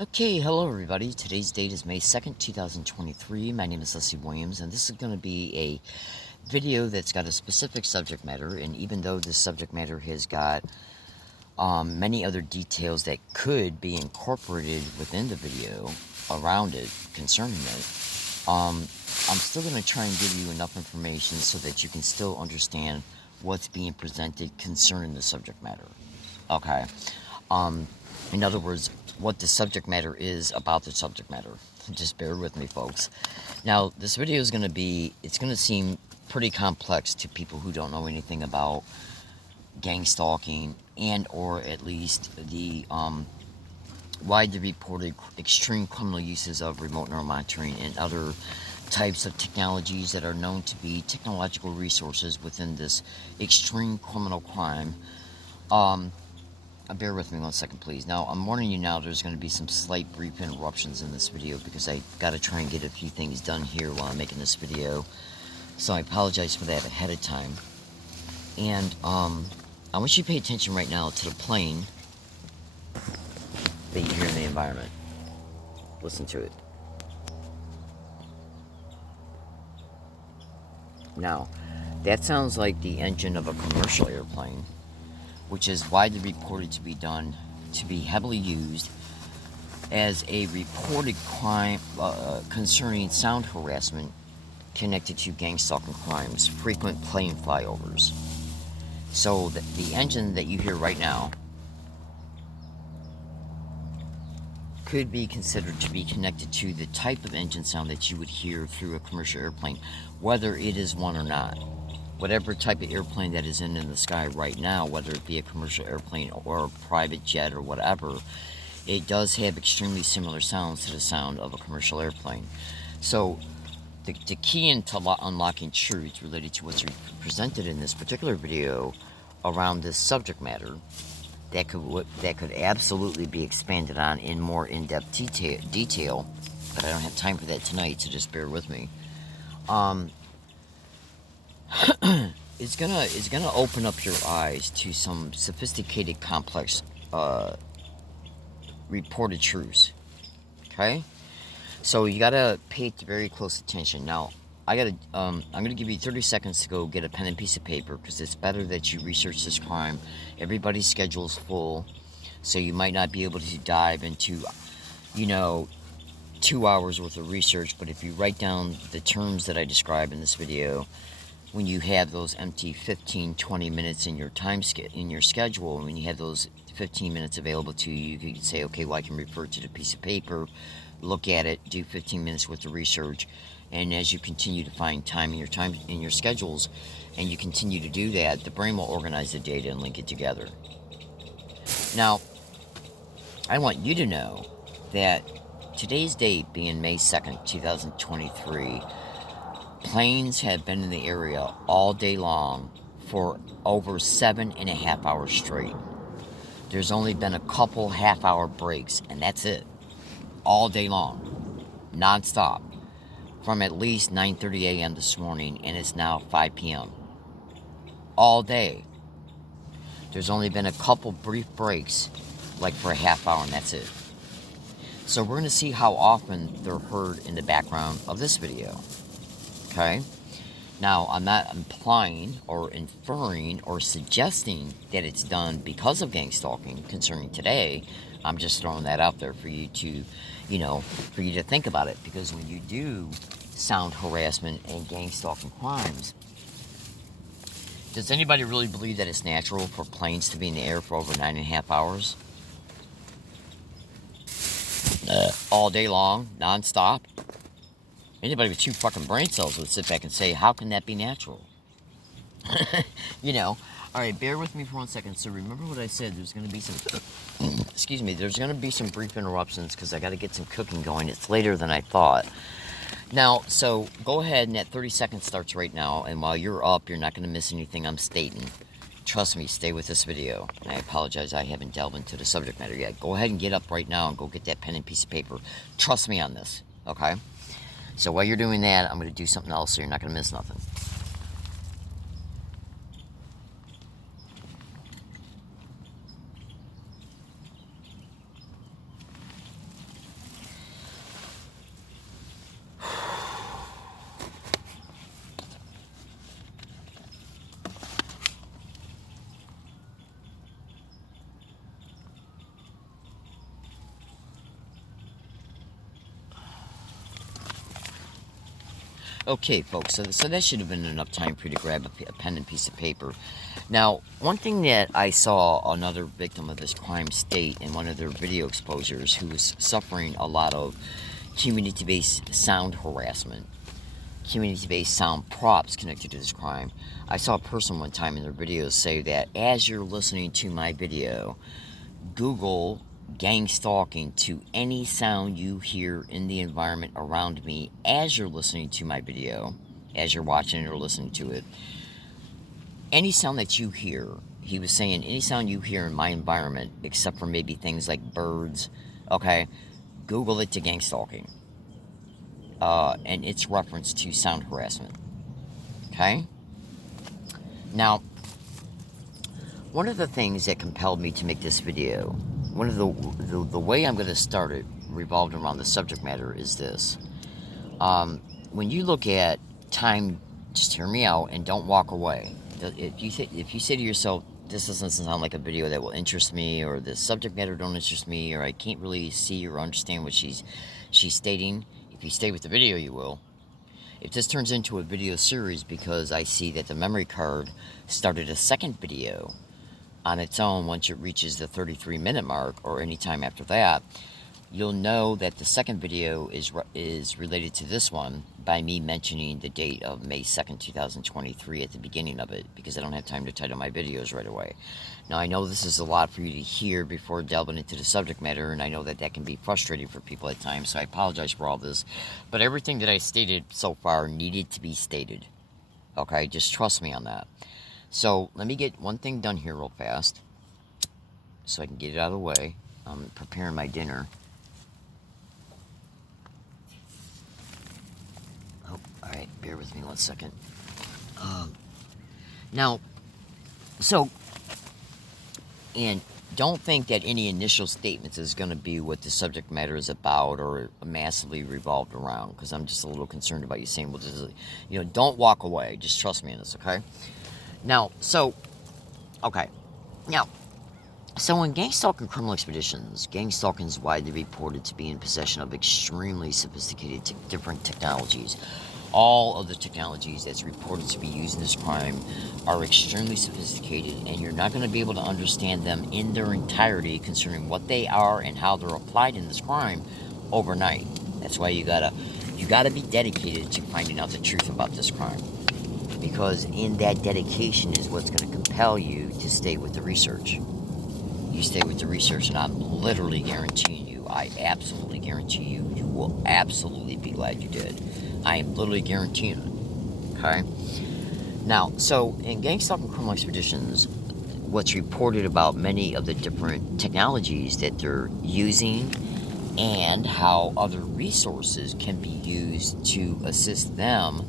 Okay, hello everybody. Today's date is May 2nd, 2023. My name is Leslie Williams, and this is going to be a video that's got a specific subject matter. And even though this subject matter has got many other details that could be incorporated within the video around it, concerning it, I'm still going to try and give you enough information so that you can still understand what's being presented concerning the subject matter. Okay. In other words, what the subject matter is about the subject matter. Just bear with me, folks. Now, this video is going to be, it's going to seem pretty complex to people who don't know anything about gang stalking and or at least the widely reported extreme criminal uses of remote neural monitoring and other types of technologies that are known to be technological resources within this extreme criminal crime. Bear with me 1 second, please. Now, I'm warning you now, there's going to be some slight brief interruptions in this video because I got to try and get a few things done here while I'm making this video. So I apologize for that ahead of time. And I want you to pay attention right now to the plane that you hear in the environment. Listen to it. Now, that sounds like the engine of a commercial airplane, which is widely reported to be heavily used as a reported crime concerning sound harassment connected to gang stalking crimes, frequent plane flyovers. So the engine that you hear right now could be considered to be connected to the type of engine sound that you would hear through a commercial airplane, whether it is one or not. Whatever type of airplane that is in the sky right now, whether it be a commercial airplane or a private jet or whatever, it does have extremely similar sounds to the sound of a commercial airplane. So the key into unlocking truth related to what's presented in this particular video around this subject matter that could absolutely be expanded on in more in-depth detail, but I don't have time for that tonight, so just bear with me. It's gonna open up your eyes to some sophisticated, complex reported truths. Okay, so you gotta pay very close attention. Now, I'm gonna give you 30 seconds to go get a pen and piece of paper because it's better that you research this crime. Everybody's schedule is full, so you might not be able to dive into, 2 hours worth of research. But if you write down the terms that I describe in this video, when you have those empty 15-20 minutes in your in your schedule, when you have those 15 minutes available to you, you can say, okay, well, I can refer to the piece of paper, look at it, do 15 minutes worth of research, and as you continue to find time in your schedules, and you continue to do that, the brain will organize the data and link it together. Now, I want you to know that today's date being May 2nd, 2023, planes have been in the area all day long for over 7.5 hours straight. There's only been a couple half-hour breaks, and that's it. All day long, non-stop, from at least 9:30 a.m. this morning, and it's now 5 p.m. All day. There's only been a couple brief breaks, like for a half hour, and that's it. So we're going to see how often they're heard in the background of this video. Okay? Now, I'm not implying or inferring or suggesting that it's done because of gang stalking concerning today. I'm just throwing that out there for you to, for you to think about it. Because when you do sound harassment and gang stalking crimes, does anybody really believe that it's natural for planes to be in the air for over 9.5 hours? All day long, non-stop? Anybody with 2 fucking brain cells would sit back and say, how can that be natural? Alright, bear with me for 1 second. So remember what I said, there's going to be some, excuse me, there's going to be some brief interruptions because I got to get some cooking going. It's later than I thought. Now, so go ahead, and that 30 seconds starts right now, and while you're up, you're not going to miss anything I'm stating. Trust me, stay with this video. And I apologize I haven't delved into the subject matter yet. Go ahead and get up right now and go get that pen and piece of paper. Trust me on this, okay? So while you're doing that, I'm going to do something else so you're not going to miss nothing. Okay, folks, so that should have been enough time for you to grab a pen and piece of paper. Now, one thing that I saw another victim of this crime state in one of their video exposures who was suffering a lot of community-based sound harassment, community-based sound props connected to this crime. I saw a person one time in their videos say that as you're listening to my video, Google gang stalking to any sound you hear in the environment around me as you're listening to my video, as you're watching it or listening to it. Any sound that you hear, he was saying, any sound you hear in my environment, except for maybe things like birds, okay, Google it to gang stalking. And its reference to sound harassment. Okay? Now, one of the things that compelled me to make this video, one of the way I'm going to start it revolved around the subject matter is this. When you look at time, just hear me out and don't walk away. If you say to yourself, this doesn't sound like a video that will interest me, or the subject matter don't interest me, or I can't really see or understand what she's stating, if you stay with the video, you will. If this turns into a video series because I see that the memory card started a second video on its own once it reaches the 33-minute mark or any time after that, you'll know that the second video is related to this one by me mentioning the date of May 2nd, 2023 at the beginning of it, because I don't have time to title my videos right away. Now, I know this is a lot for you to hear before delving into the subject matter, and I know that that can be frustrating for people at times, so I apologize for all this. But everything that I stated so far needed to be stated. Okay, just trust me on that. So, let me get one thing done here real fast, so I can get it out of the way. I'm preparing my dinner. Oh, alright, bear with me 1 second. Now, so, and don't think that any initial statements is going to be what the subject matter is about or massively revolved around, because I'm just a little concerned about you saying, well, this is, don't walk away. Just trust me on this, okay? Now, so, okay. Now, so in gang stalking criminal expeditions, gang stalking is widely reported to be in possession of extremely sophisticated different technologies. All of the technologies that's reported to be used in this crime are extremely sophisticated, and you're not going to be able to understand them in their entirety concerning what they are and how they're applied in this crime overnight. That's why you gotta be dedicated to finding out the truth about this crime, because in that dedication is what's going to compel you to stay with the research. You stay with the research, and I'm literally guaranteeing you, I absolutely guarantee you, you will absolutely be glad you did. I am literally guaranteeing it. Okay? Now, so in gang stalking criminal expeditions, what's reported about many of the different technologies that they're using and how other resources can be used to assist them,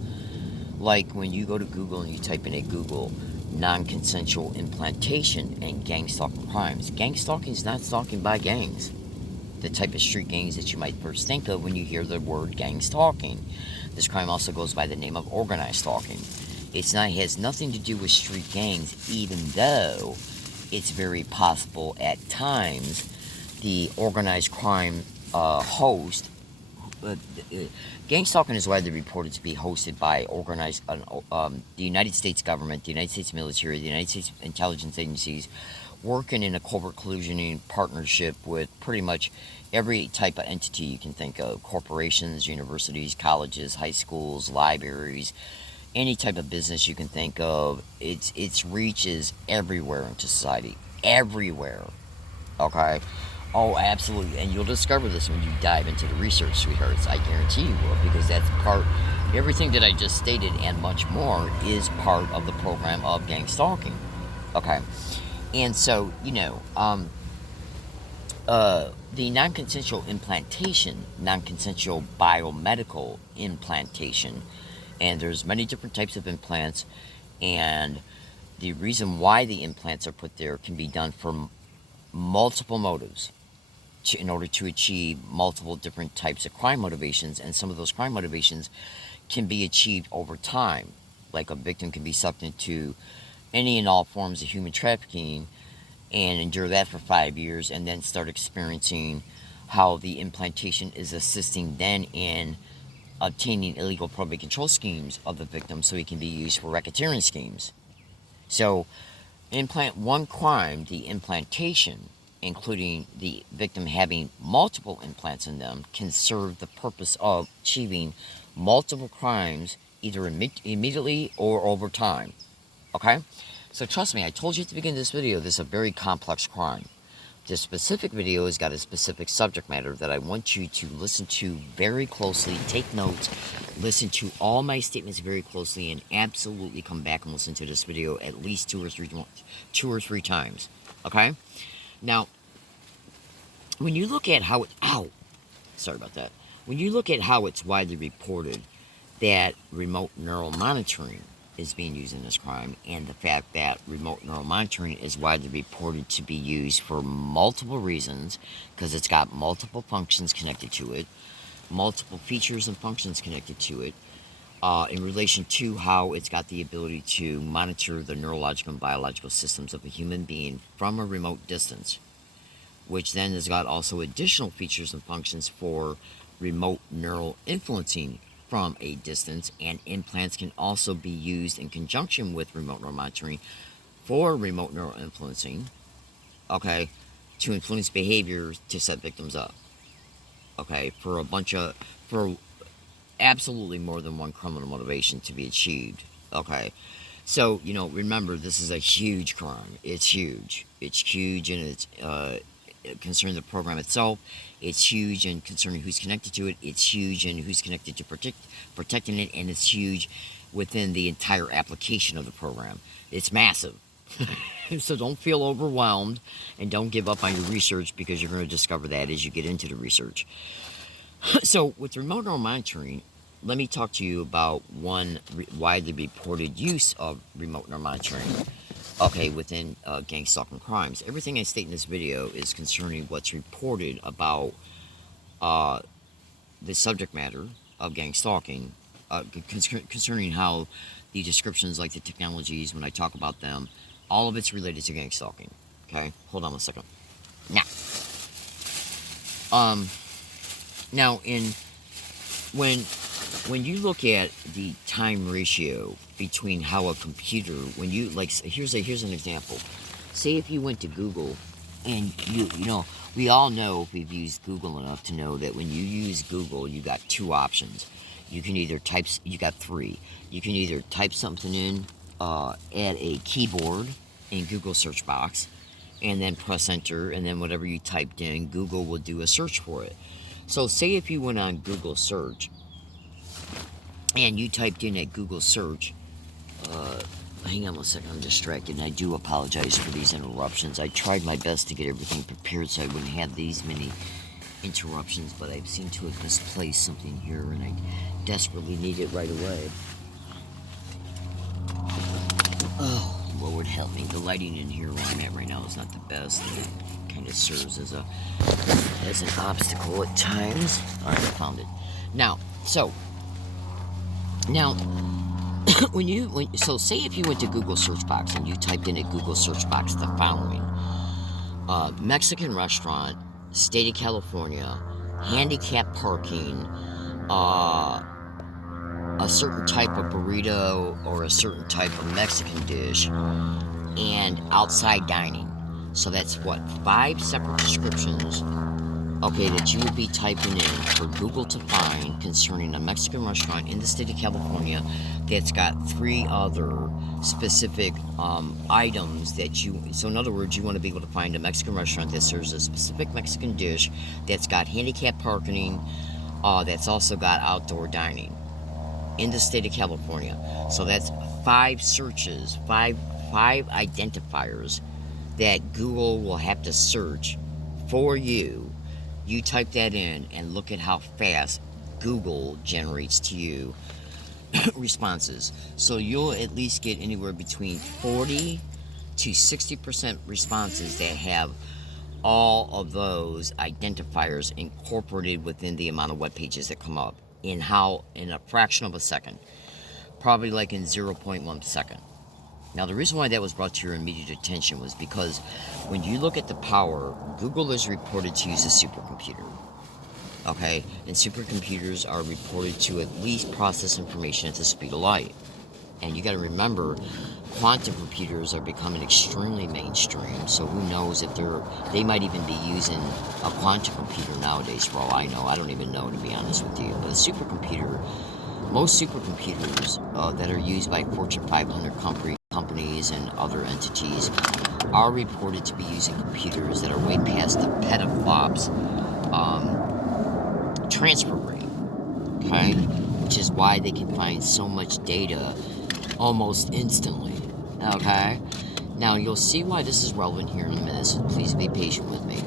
like when you go to Google and you type in a Google non-consensual implantation and gang stalking crimes. Gang stalking is not stalking by gangs, the type of street gangs that you might first think of when you hear the word gang stalking. This crime also goes by the name of organized stalking. It has nothing to do with street gangs, even though it's very possible at times the organized crime host. Gang stalking is widely reported to be hosted by the United States government, the United States military, the United States intelligence agencies, working in a covert collusioning partnership with pretty much every type of entity you can think of: corporations, universities, colleges, high schools, libraries, any type of business you can think of. Its reach is everywhere into society. Everywhere. Okay? Oh, absolutely. And you'll discover this when you dive into the research, sweethearts. I guarantee you will, because that's everything that I just stated and much more is part of the program of gang stalking. Okay? And so, the non-consensual implantation, non-consensual biomedical implantation, and there's many different types of implants, and the reason why the implants are put there can be done for multiple motives in order to achieve multiple different types of crime motivations, and some of those crime motivations can be achieved over time. Like a victim can be sucked into any and all forms of human trafficking and endure that for 5 years, and then start experiencing how the implantation is assisting then in obtaining illegal probate control schemes of the victim so it can be used for racketeering schemes. So, implant one crime, the implantation, including the victim having multiple implants in them, can serve the purpose of achieving multiple crimes either immediately or over time. Okay? So trust me, I told you at the beginning of this video, this is a very complex crime. This specific video has got a specific subject matter that I want you to listen to very closely, take notes, listen to all my statements very closely, and absolutely come back and listen to this video at least two or three times. Okay? Now, when you look at how it, sorry about that. When you look at how it's widely reported that remote neural monitoring is being used in this crime, and the fact that remote neural monitoring is widely reported to be used for multiple reasons, because it's got multiple functions connected to it, multiple features and functions connected to it, in relation to how it's got the ability to monitor the neurological and biological systems of a human being from a remote distance, which then has got also additional features and functions for remote neural influencing from a distance, and implants can also be used in conjunction with remote neural monitoring for remote neural influencing, okay, to influence behavior to set victims up, okay, for absolutely more than one criminal motivation to be achieved, okay. So, remember, this is a huge crime. It's huge. It's huge, and it's concerning the program itself. It's huge and concerning who's connected to it. It's huge and who's connected to protecting it, and it's huge within the entire application of the program. It's massive. So don't feel overwhelmed, and don't give up on your research, because you're going to discover that as you get into the research. So with remote neural monitoring, let me talk to you about one widely reported use of remote neural monitoring, okay, within gang stalking crimes. Everything I state in this video is concerning what's reported about the subject matter of gang stalking, concerning how the descriptions, like the technologies, when I talk about them, all of it's related to gang stalking. Okay, hold on a second. Now, when you look at the time ratio between how a computer, when you, like, here's an example. Say if you went to Google, and we all know, if we've used Google enough to know that when you use Google, you got two options. You can either you got three. You can either type something in at a keyboard in Google search box, and then press enter, and then whatever you typed in, Google will do a search for it. So say if you went on Google search, and you typed in at Google search, hang on one second, I'm distracted, and I do apologize for these interruptions. I tried my best to get everything prepared so I wouldn't have these many interruptions, but I seem to have misplaced something here, and I desperately need it right away. Oh, Lord help me. The lighting in here where I'm at right now is not the best. It kind of serves as an obstacle at times. Alright, I found it. Now, say if you went to Google search box and you typed in at Google search box the following: Mexican restaurant, state of California, handicapped parking, a certain type of burrito or a certain type of Mexican dish, and outside dining. So that's what, 5 separate descriptions, okay, that you would be typing in for Google to find concerning a Mexican restaurant in the state of California that's got 3 other specific items that so in other words, you want to be able to find a Mexican restaurant that serves a specific Mexican dish, that's got handicapped parking, that's also got outdoor dining in the state of California. So that's 5 searches, 5 identifiers that Google will have to search for you. You type that in, and look at how fast Google generates to you responses. So you'll at least get anywhere between 40 to 60% responses that have all of those identifiers incorporated within the amount of web pages that come up in a fraction of a second, probably like in 0.1 second. Now, the reason why that was brought to your immediate attention was because when you look at the power, Google is reported to use a supercomputer. Okay, and supercomputers are reported to at least process information at the speed of light. And you got to remember, quantum computers are becoming extremely mainstream. So who knows if they might even be using a quantum computer nowadays. For all I know, I don't even know, to be honest with you. But a supercomputer, most supercomputers that are used by Fortune 500 companies and other entities are reported to be using computers that are way past the petaflops transfer rate. Okay, which is why they can find so much data almost instantly. Okay, now you'll see why this is relevant here in a minute, so please be patient with me.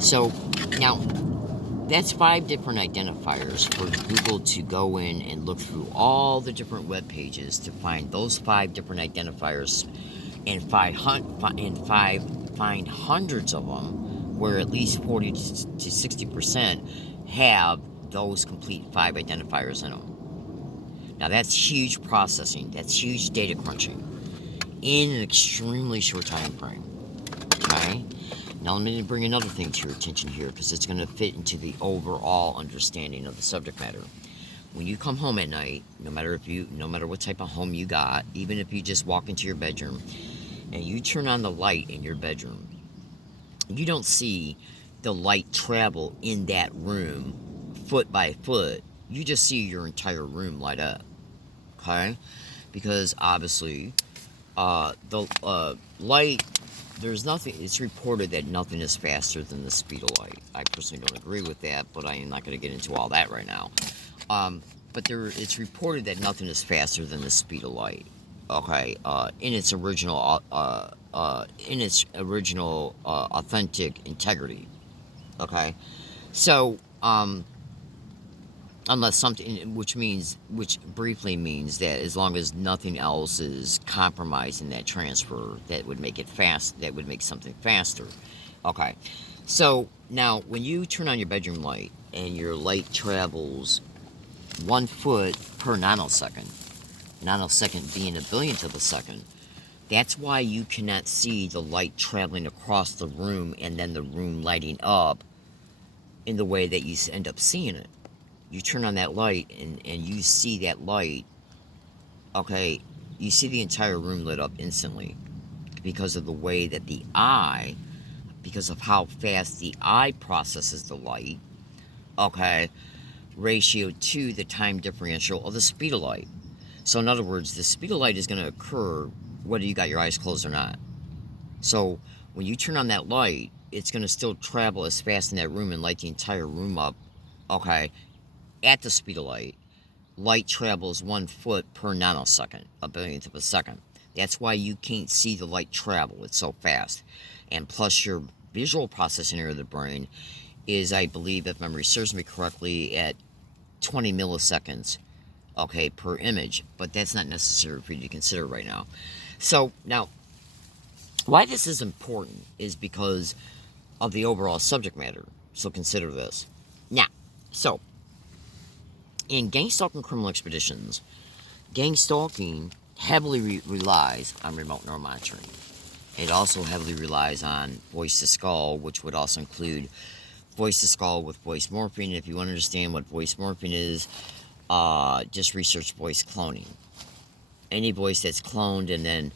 So now that's 5 different identifiers for Google to go in and look through all the different web pages to find those 5 different identifiers and find hundreds of them, where at least 40 to 60% have those complete 5 identifiers in them. Now that's huge processing, that's huge data crunching in an extremely short time frame. Okay? Now let me bring another thing to your attention here, because it's going to fit into the overall understanding of the subject matter. When you come home at night, no matter what type of home you got, even if you just walk into your bedroom and you turn on the light in your bedroom, you don't see the light travel in that room foot by foot. You just see your entire room light up. Okay? Because obviously, the light, there's nothing, it's reported that nothing is faster than the speed of light. I personally don't agree with that, but I am not going to get into all that right now. But it's reported that nothing is faster than the speed of light. Okay, in its original authentic integrity. Okay, so unless something, which briefly means that as long as nothing else is compromised in that transfer, that would make something faster. Okay, so now when you turn on your bedroom light and your light travels 1 foot per nanosecond being a billionth of a second, that's why you cannot see the light traveling across the room and then the room lighting up in the way that you end up seeing it. You turn on that light and you see that light, okay, you see the entire room lit up instantly because of the way that because of how fast the eye processes the light, okay, ratio to the time differential of the speed of light. So in other words, the speed of light is going to occur whether you got your eyes closed or not. So when you turn on that light, it's going to still travel as fast in that room and light the entire room up, okay, at the speed of light. Light travels 1 foot per nanosecond, a billionth of a second. That's why you can't see the light travel. It's so fast. And plus your visual processing area of the brain is, I believe, if memory serves me correctly, at 20 milliseconds, okay, per image. But that's not necessary for you to consider right now. So now, why this is important is because of the overall subject matter. So consider this. Now, so in gang stalking criminal expeditions, gang stalking heavily relies on remote neural monitoring. It also heavily relies on voice to skull, which would also include voice to skull with voice morphing. If you want to understand what voice morphing is, just research voice cloning. Any voice that's cloned and then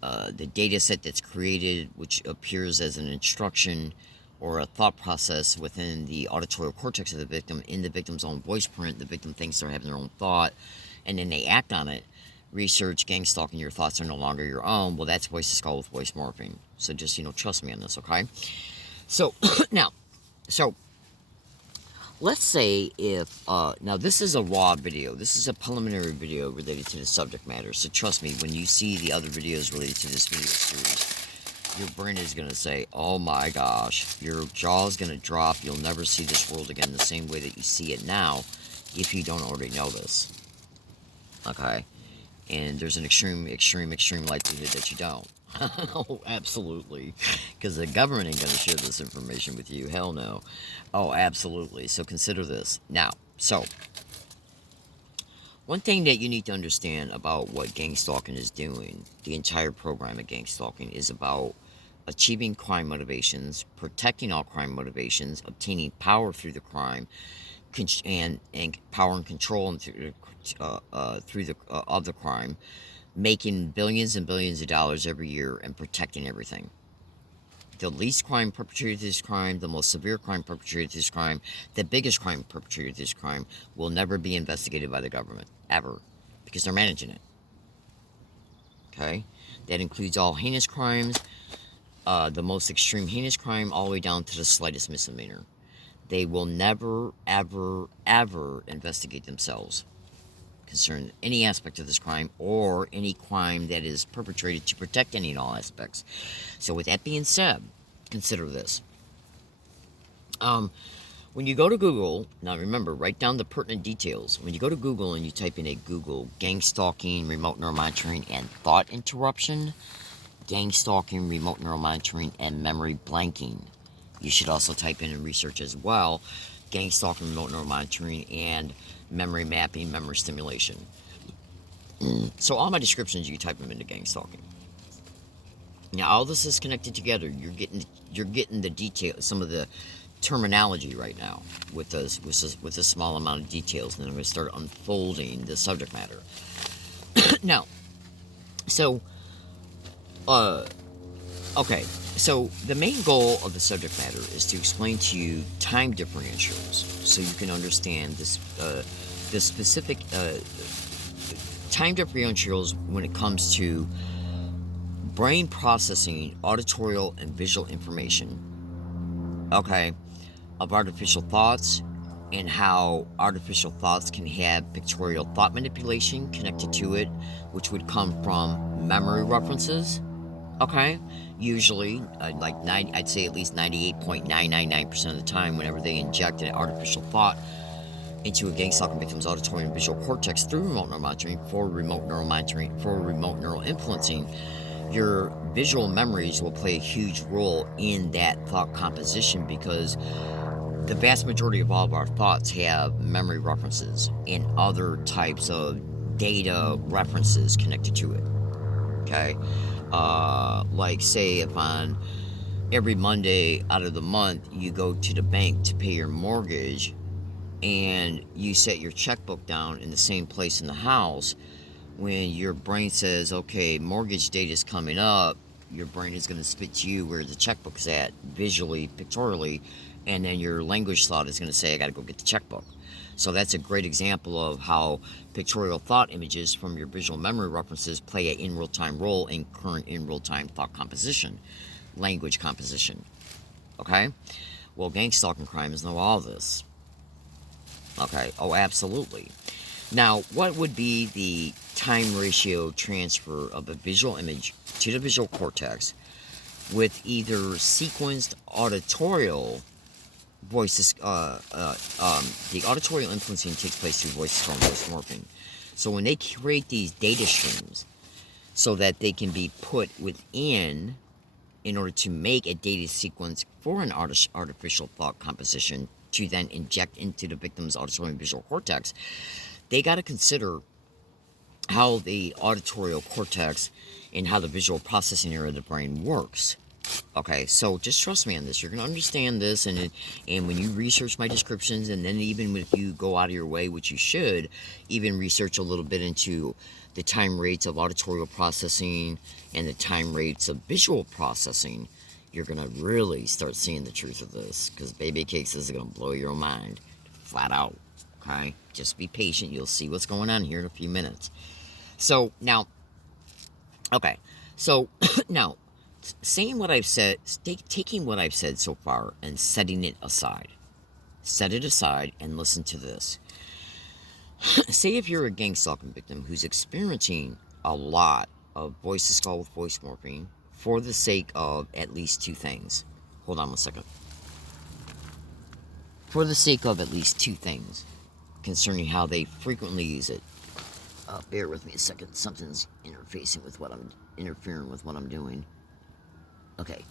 the data set that's created, which appears as an instruction or a thought process within the auditory cortex of the victim in the victim's own voice print, the victim thinks they're having their own thought, and then they act on it. Research gang stalking, your thoughts are no longer your own. Well, that's voice to skull with voice morphing. So just, trust me on this, okay? So, now, let's say if, now this is a raw video. This is a preliminary video related to the subject matter. So trust me, when you see the other videos related to this video series, your brain is going to say, oh my gosh, your jaw is going to drop. You'll never see this world again the same way that you see it now if you don't already know this. Okay? And there's an extreme likelihood that you don't. Oh, absolutely. Because the government ain't going to share this information with you. Hell no. Oh, absolutely. So consider this. Now, so, one thing that you need to understand about what gang stalking is doing, the entire program of gang stalking is about achieving crime motivations, protecting all crime motivations, obtaining power through the crime, and power and control through the of the crime, making billions and billions of dollars every year, and protecting everything. The least crime perpetrated this crime, the most severe crime perpetrated this crime, the biggest crime perpetrated this crime will never be investigated by the government, ever, because they're managing it. Okay? That includes all heinous crimes, the most extreme heinous crime, all the way down to the slightest misdemeanor. They will never, ever, ever investigate themselves concerning any aspect of this crime or any crime that is perpetrated to protect any and all aspects. So with that being said, consider this. When you go to Google, now remember, write down the pertinent details. When you go to Google and you type in a Google gang stalking, remote neural monitoring, and thought interruption, gang stalking, remote neural monitoring, and memory blanking. You should also type in and research as well, gang stalking, remote neural monitoring, and memory mapping, memory stimulation. So all my descriptions, you type them into gang stalking. Now all this is connected together. You're getting the detail, some of the terminology right now with a small amount of details, and then I'm going to start unfolding the subject matter. Now, so, okay. So the main goal of the subject matter is to explain to you time differentials, so you can understand this, the specific time differentials when it comes to brain processing auditorial and visual information. Okay, of artificial thoughts, and how artificial thoughts can have pictorial thought manipulation connected to it, which would come from memory references. Okay, usually, I'd say at least 98.999% of the time, whenever they inject an artificial thought into a gang stalking victim's auditory and visual cortex through remote neural monitoring, for remote neural influencing, your visual memories will play a huge role in that thought composition, because the vast majority of all of our thoughts have memory references and other types of data references connected to it. Okay, like say if on every Monday out of the month you go to the bank to pay your mortgage, and you set your checkbook down in the same place in the house, when your brain says, okay, mortgage date is coming up, your brain is going to spit to you where the checkbook is at, visually, pictorially, and then your language thought is going to say, I got to go get the checkbook. So that's a great example of how pictorial thought images from your visual memory references play an in real-time role in current in real-time thought composition, language composition. Okay? Well, gang stalking crimes know all this. Okay? Oh, absolutely. Now, what would be the time ratio transfer of a visual image to the visual cortex with either sequenced auditorial voices? The auditorial influencing takes place through voice from voice morphing. So when they create these data streams so that they can be put within, in order to make a data sequence for an artificial thought composition to then inject into the victim's auditory and visual cortex, they got to consider how the auditorial cortex and how the visual processing area of the brain works. Okay, so just trust me on this. You're going to understand this, and when you research my descriptions, and then even if you go out of your way, which you should, even research a little bit into the time rates of auditorial processing and the time rates of visual processing, you're going to really start seeing the truth of this, because baby cakes is going to blow your mind flat out. Okay, just be patient. You'll see what's going on here in a few minutes. So now, okay, so now, saying what I've said, taking what I've said so far and setting it aside. Set it aside and listen to this. Say if you're a gang stalking victim who's experiencing a lot of voices called with voice morphing for the sake of at least two things. Hold on one second. For the sake of at least two things concerning how they frequently use it. Bear with me a second. Something's interfering with what I'm doing. Okay.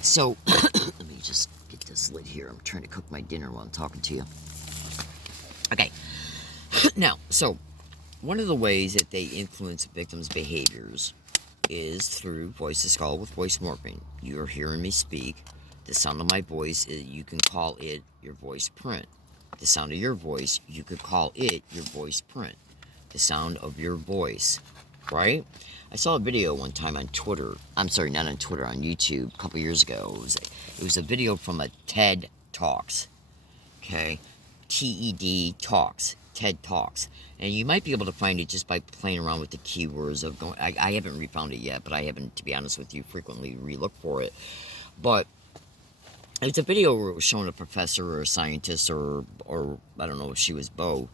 So, let me just get this lid here. I'm trying to cook my dinner while I'm talking to you. Okay. Now, so, one of the ways that they influence victims' behaviors is through voice to skull with voice morphing. You're hearing me speak. The sound of my voice, you can call it your voice print. The sound of your voice, you could call it your voice print. The sound of your voice, right? I saw a video one time on Twitter. I'm sorry, not on Twitter, on YouTube a couple years ago. It was a video from a TED Talks. Okay? TED Talks. TED Talks. And you might be able to find it just by playing around with the keywords of going. I haven't refound it yet, but I haven't, to be honest with you, frequently re-look for it. But it's a video where it was showing a professor or a scientist or I don't know if she was both,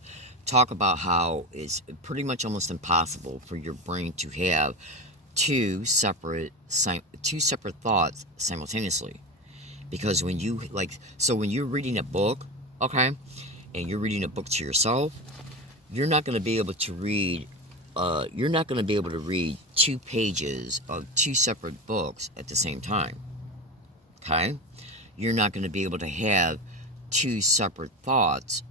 talk about how it's pretty much almost impossible for your brain to have two separate thoughts simultaneously. Because when you when you're reading a book, okay, and you're reading a book to yourself, you're not going to be able to read two pages of two separate books at the same time. Okay? You're not going to be able to have two separate thoughts.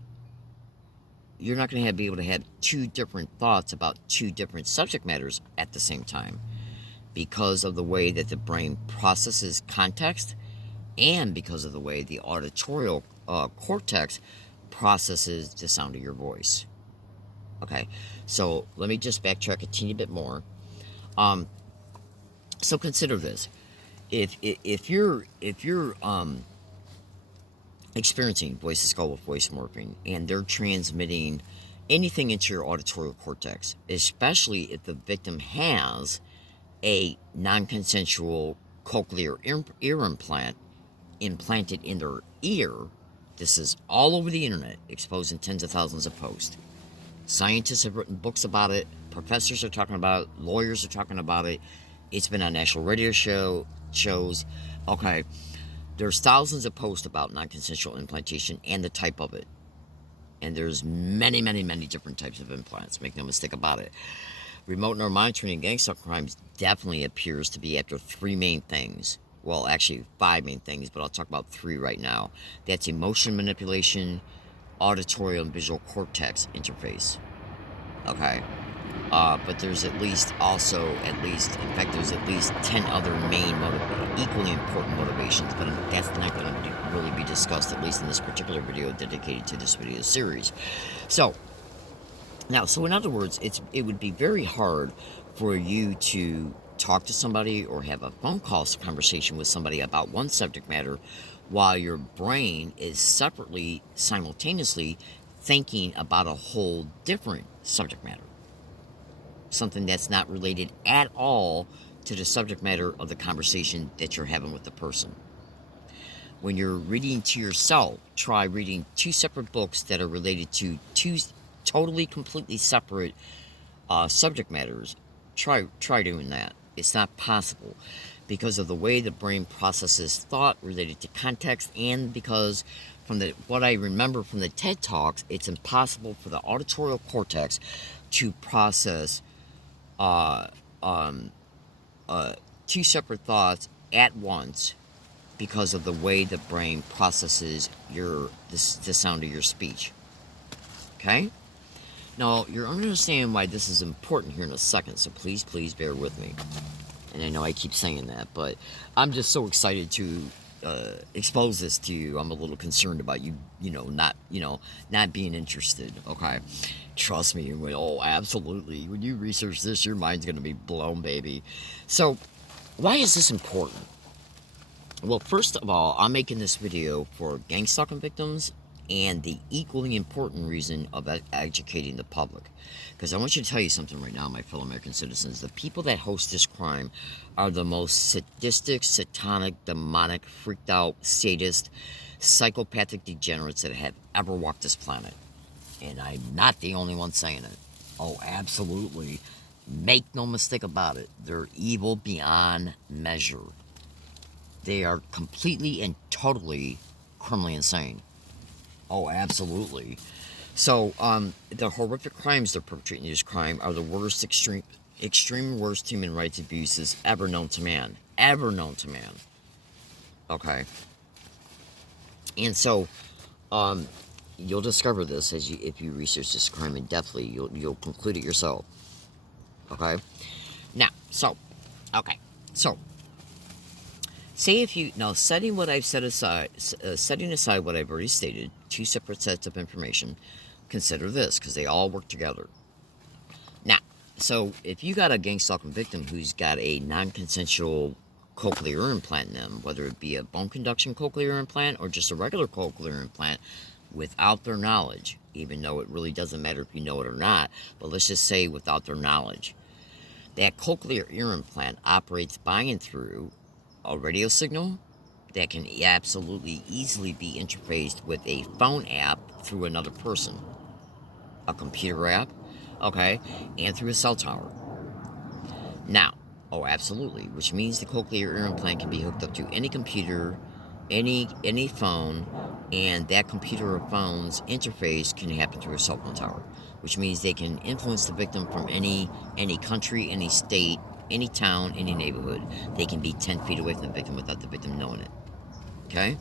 You're not going to be able to have two different thoughts about two different subject matters at the same time, because of the way that the brain processes context, and because of the way the auditorial cortex processes the sound of your voice. Okay, so let me just backtrack a teeny bit more. So consider this: if you're experiencing voice to skull with voice morphing, and they're transmitting anything into your auditorial cortex, especially if the victim has a non-consensual cochlear ear implant implanted in their ear. This is all over the internet, exposed in tens of thousands of posts. Scientists have written books about it. Professors are talking about it. Lawyers are talking about it. It's been on national radio shows. Okay, there's thousands of posts about non-consensual implantation and the type of it. And there's many, many, many different types of implants. Make no mistake about it. Remote neuromonitoring and gang stalking crimes definitely appears to be after three main things. Well, actually 5 main things, but I'll talk about 3 right now. That's emotion manipulation, auditory and visual cortex interface. Okay? But there's at least 10 other main equally important motivations, but that's not going to really be discussed, at least in this particular video dedicated to this video series. So in other words, it would be very hard for you to talk to somebody or have a phone call conversation with somebody about one subject matter while your brain is simultaneously thinking about a whole different subject matter. Something that's not related at all to the subject matter of the conversation that you're having with the person. When you're reading to yourself, try reading 2 separate books that are related to 2 totally, completely separate subject matters. Try doing that. It's not possible because of the way the brain processes thought related to context, and because from what I remember from the TED Talks, it's impossible for the auditorial cortex to process 2 separate thoughts at once because of the way the brain processes the sound of your speech. Okay? Now, you're going to understand why this is important here in a second, so please bear with me. And I know I keep saying that, but I'm just so excited to expose this to you. I'm a little concerned about you, not being interested, okay? Trust me, absolutely. When you research this, your mind's going to be blown, baby. So, why is this important? Well, first of all, I'm making this video for gang stalking victims, and the equally important reason of educating the public. Because I want you to tell you something right now, my fellow American citizens. The people that host this crime are the most sadistic, satanic, demonic, freaked out, sadist, psychopathic degenerates that have ever walked this planet. And I'm not the only one saying it. Oh, absolutely. Make no mistake about it. They're evil beyond measure. They are completely and totally criminally insane. Oh, absolutely. So, the horrific crimes they're perpetrating in this crime are the worst, extreme worst human rights abuses ever known to man. Ever known to man. Okay. And so, you'll discover this if you research this crime in depthly. You'll conclude it yourself. Okay. Now, so Okay, so say if you now setting what I've set aside, setting aside what I've already stated, two separate sets of information. Consider this because they all work together. Now, so if you got a gang stalking victim who's got a non-consensual cochlear implant in them, whether it be a bone conduction cochlear implant or just a regular cochlear implant, without their knowledge, even though it really doesn't matter if you know it or not, but let's just say without their knowledge, that cochlear ear implant operates by and through a radio signal that can absolutely easily be interfaced with a phone app through another person, a computer app, okay, and through a cell tower. Now, oh, absolutely, which means the cochlear ear implant can be hooked up to any computer, any phone, and that computer or phone's interface can happen through a cell phone tower, which means they can influence the victim from any country, any state, any town, any neighborhood. They can be 10 feet away from the victim without the victim knowing it. Okay?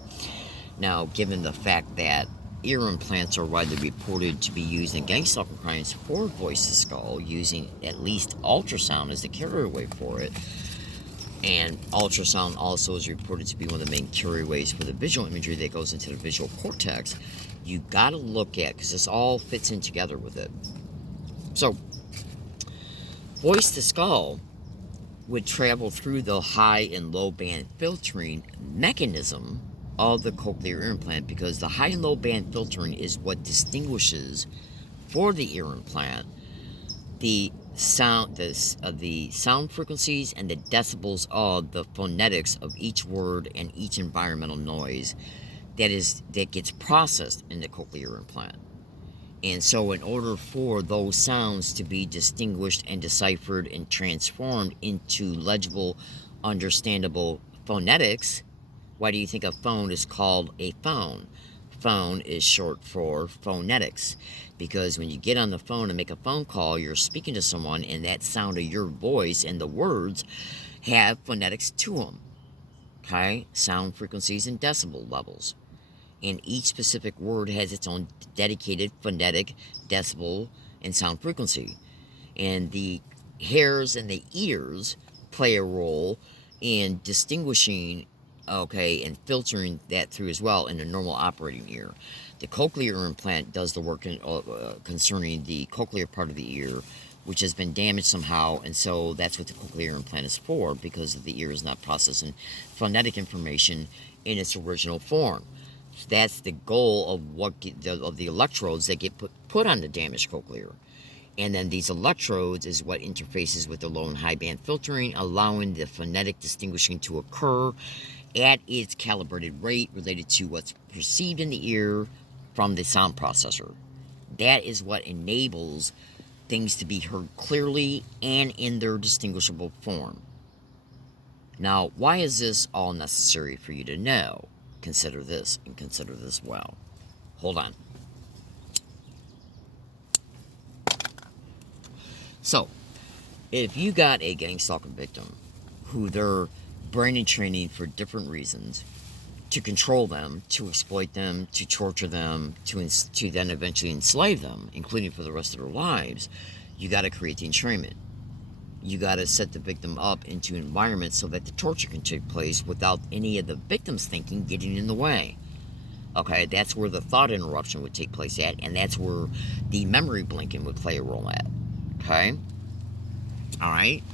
Now, given the fact that ear implants are widely reported to be used in gang stalking crimes for voice to skull, using at least ultrasound as the carrier wave for it, and ultrasound also is reported to be one of the main carrier waves for the visual imagery that goes into the visual cortex, you gotta look at, because this all fits in together with it. So, voice to skull would travel through the high and low band filtering mechanism of the cochlear ear implant, because the high and low band filtering is what distinguishes for the ear implant the sound, the sound frequencies and the decibels of the phonetics of each word and each environmental noise that gets processed in the cochlear implant. And so in order for those sounds to be distinguished and deciphered and transformed into legible, understandable phonetics, why do you think a phone is called a phone? Phone is short for phonetics, because when you get on the phone and make a phone call, you're speaking to someone, and that sound of your voice and the words have phonetics to them. Okay? Sound frequencies and decibel levels. And each specific word has its own dedicated phonetic, decibel, and sound frequency. And the hairs and the ears play a role in distinguishing, okay, and filtering that through as well in a normal operating ear. The cochlear implant does the work concerning the cochlear part of the ear, which has been damaged somehow, and so that's what the cochlear implant is for, because the ear is not processing phonetic information in its original form. That's the goal of the electrodes that get put on the damaged cochlear. And then these electrodes is what interfaces with the low and high band filtering, allowing the phonetic distinguishing to occur at its calibrated rate related to what's perceived in the ear from the sound processor. That is what enables things to be heard clearly and in their distinguishable form. Now, why is this all necessary for you to know? Consider this, and consider this well. Hold on. So, if you got a gang stalking victim who they're brain and training for different reasons, to control them, to exploit them, to torture them, to then eventually enslave them, including for the rest of their lives, you got to create the entrainment. You got to set the victim up into an environment so that the torture can take place without any of the victim's thinking getting in the way. Okay, that's where the thought interruption would take place at, and that's where the memory blinking would play a role at. Okay? Alright?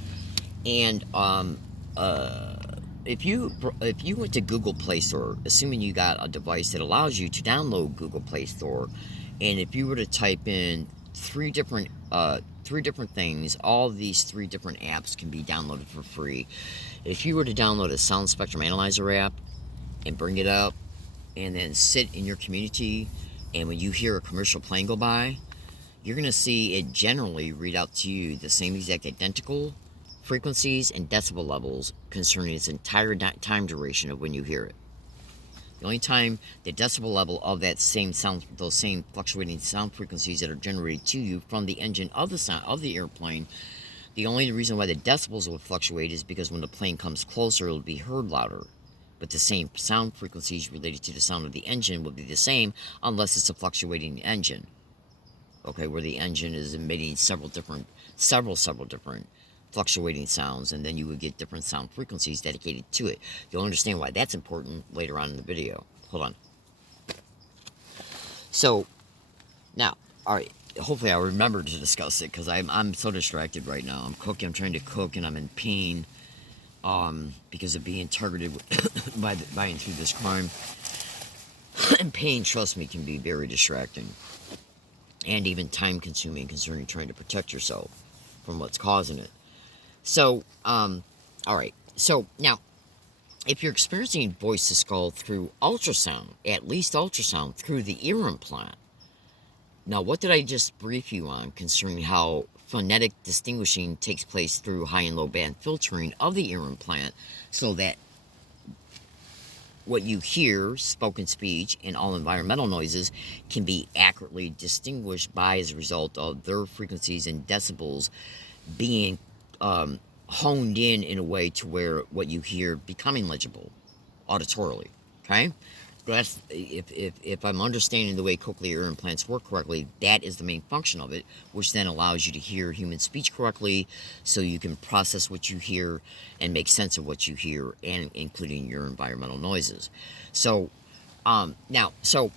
And, if you went to Google Play Store, assuming you got a device that allows you to download Google Play Store, and if you were to type in three different things, all of these three different apps can be downloaded for free. If you were to download a Sound Spectrum Analyzer app and bring it up and then sit in your community, and when you hear a commercial plane go by, you're going to see it generally read out to you the same exact identical frequencies and decibel levels concerning its entire time duration of when you hear it. The only time the decibel level of that same sound, those same fluctuating sound frequencies that are generated to you from the engine of the sound of the airplane, the only reason why the decibels will fluctuate is because when the plane comes closer, it'll be heard louder. But the same sound frequencies related to the sound of the engine will be the same unless it's a fluctuating engine. Okay, where the engine is emitting several different fluctuating sounds, and then you would get different sound frequencies dedicated to it. You'll understand why that's important later on in the video. Hold on. So, now, all right, hopefully I'll remember to discuss it, because I'm so distracted right now. I'm cooking, I'm trying to cook, and I'm in pain because of being targeted by through this crime. And pain, trust me, can be very distracting. And even time-consuming concerning trying to protect yourself from what's causing it. So, all right. So, now, if you're experiencing voice-to-skull through ultrasound, at least ultrasound, through the ear implant. Now, what did I just brief you on concerning how phonetic distinguishing takes place through high and low band filtering of the ear implant, so that what you hear, spoken speech, and all environmental noises can be accurately distinguished by as a result of their frequencies and decibels being honed in a way to where what you hear becoming legible auditorily. Okay? That's, if I'm understanding the way cochlear ear implants work correctly, that is the main function of it, which then allows you to hear human speech correctly, so you can process what you hear and make sense of what you hear, and including your environmental noises. So, so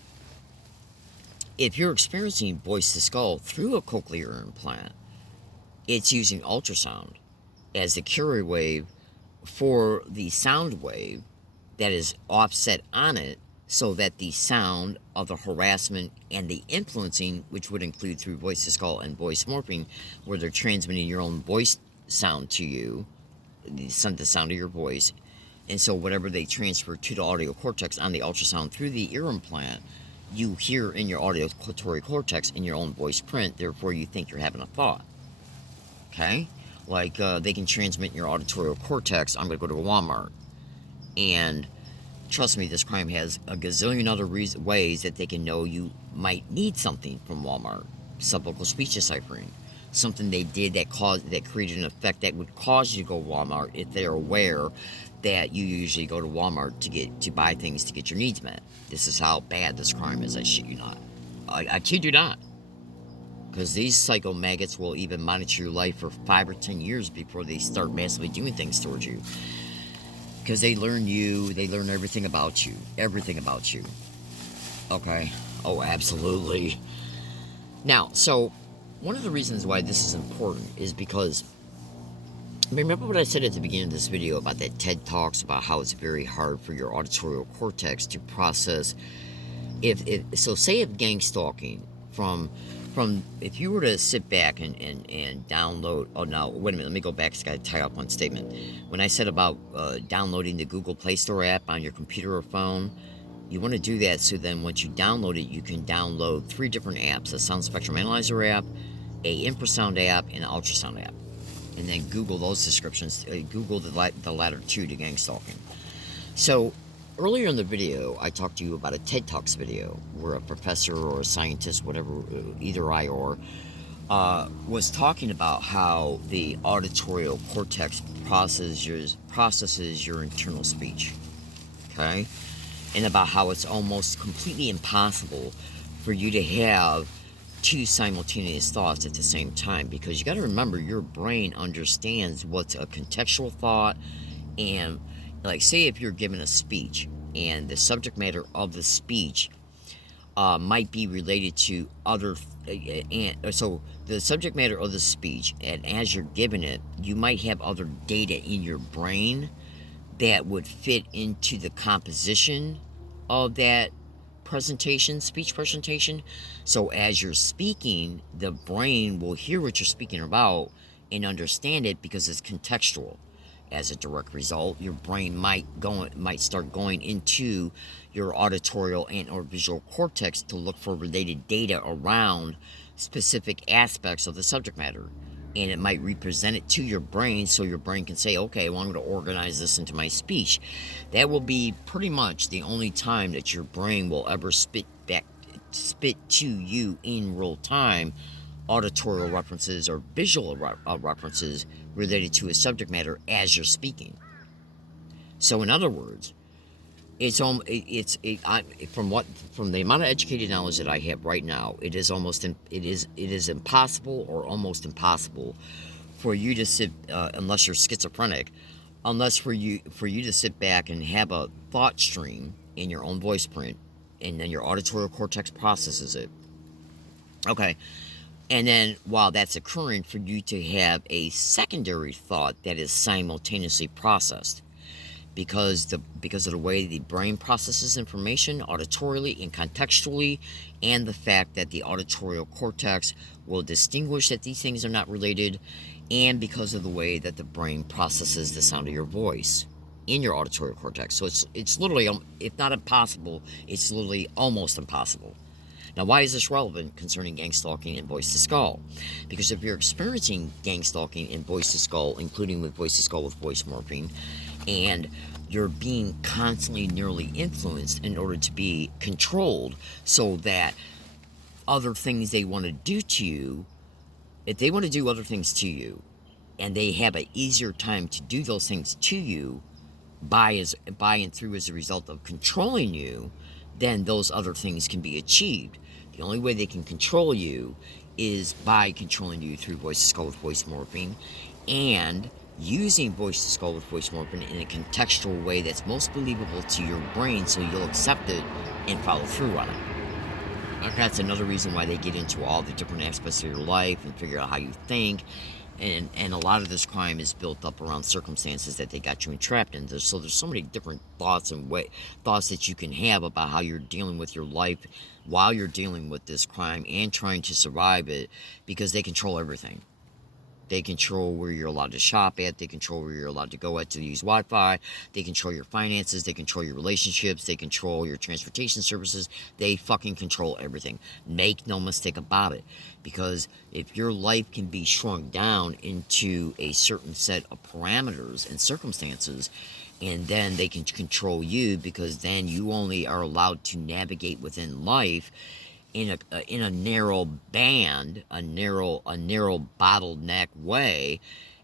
if you're experiencing voice to skull through a cochlear ear implant, it's using ultrasound as the carrier wave for the sound wave that is offset on it, so that the sound of the harassment and the influencing, which would include through voice to skull and voice morphing, where they're transmitting your own voice sound to you, the sound of your voice, and so whatever they transfer to the audio cortex on the ultrasound through the ear implant, you hear in your auditory cortex in your own voice print, therefore you think you're having a thought. Okay? Like, they can transmit in your auditory cortex, I'm going to go to a Walmart, and trust me, this crime has a gazillion other ways that they can know you might need something from Walmart. Subvocal speech deciphering. Something they did that created an effect that would cause you to go to Walmart if they're aware that you usually go to Walmart to buy things to get your needs met. This is how bad this crime is, I shit you not. I kid you not. Because these psycho maggots will even monitor your life for 5 or 10 years before they start massively doing things towards you. Because they learn you, they learn everything about you. Everything about you. Okay? Oh, absolutely. Now, so, one of the reasons why this is important is because, remember what I said at the beginning of this video about that TED Talks about how it's very hard for your auditorial cortex to process, so say if gang stalking from if you were to sit back and download, oh no, wait a minute, let me go back, I gotta tie up one statement. When I said about downloading the Google Play Store app on your computer or phone, you want to do that so then once you download it, you can download 3 different apps: a sound spectrum analyzer app, a infrasound app, and an ultrasound app. And then Google those descriptions, Google the latter 2 to gang stalking. So, earlier in the video, I talked to you about a TED Talks video where a professor or a scientist, whatever, either I or, was talking about how the auditorial cortex processes your internal speech, okay? And about how it's almost completely impossible for you to have 2 simultaneous thoughts at the same time, because you got to remember, your brain understands what's a contextual thought. And like, say if you're given a speech and the subject matter of the speech might be related to other, so the subject matter of the speech, and as you're given it, you might have other data in your brain that would fit into the composition of that speech presentation. So as you're speaking, the brain will hear what you're speaking about and understand it because it's contextual. As a direct result, your brain might start going into your auditorial and or visual cortex to look for related data around specific aspects of the subject matter. And it might represent it to your brain, so your brain can say, okay, well, I'm going to organize this into my speech. That will be pretty much the only time that your brain will ever spit to you in real time auditorial references or visual references related to a subject matter as you're speaking. So in other words, from the amount of educated knowledge that I have right now, it is impossible or almost impossible for you to sit, unless you're schizophrenic, unless for you to sit back and have a thought stream in your own voice print, and then your auditory cortex processes it. Okay, and then while that's occurring, for you to have a secondary thought that is simultaneously processed, because of the way the brain processes information auditorily and contextually, and the fact that the auditory cortex will distinguish that these things are not related, and because of the way that the brain processes the sound of your voice in your auditory cortex. So it's literally, if not impossible, it's literally almost impossible. Now, why is this relevant concerning gang stalking and voice to skull? Because if you're experiencing gang stalking and voice to skull, including with voice to skull with voice morphing, and you're being constantly neurally influenced in order to be controlled, so that other things they want to do to you, if they want to do other things to you, and they have an easier time to do those things to you by and through as a result of controlling you, then those other things can be achieved. The only way they can control you is by controlling you through voice to skull with voice morphing, and using voice to skull with voice morphing in a contextual way that's most believable to your brain, so you'll accept it and follow through on it. That's another reason why they get into all the different aspects of your life and figure out how you think. And a lot of this crime is built up around circumstances that they got you entrapped in. So there's so many different thoughts that you can have about how you're dealing with your life while you're dealing with this crime and trying to survive it, because they control everything. They control where you're allowed to shop at. They control where you're allowed to go at to use Wi-Fi. They control your finances. They control your relationships. They control your transportation services. They fucking control everything. Make no mistake about it. Because if your life can be shrunk down into a certain set of parameters and circumstances, and then they can control you, because then you only are allowed to navigate within life in a narrow band, a narrow bottleneck way,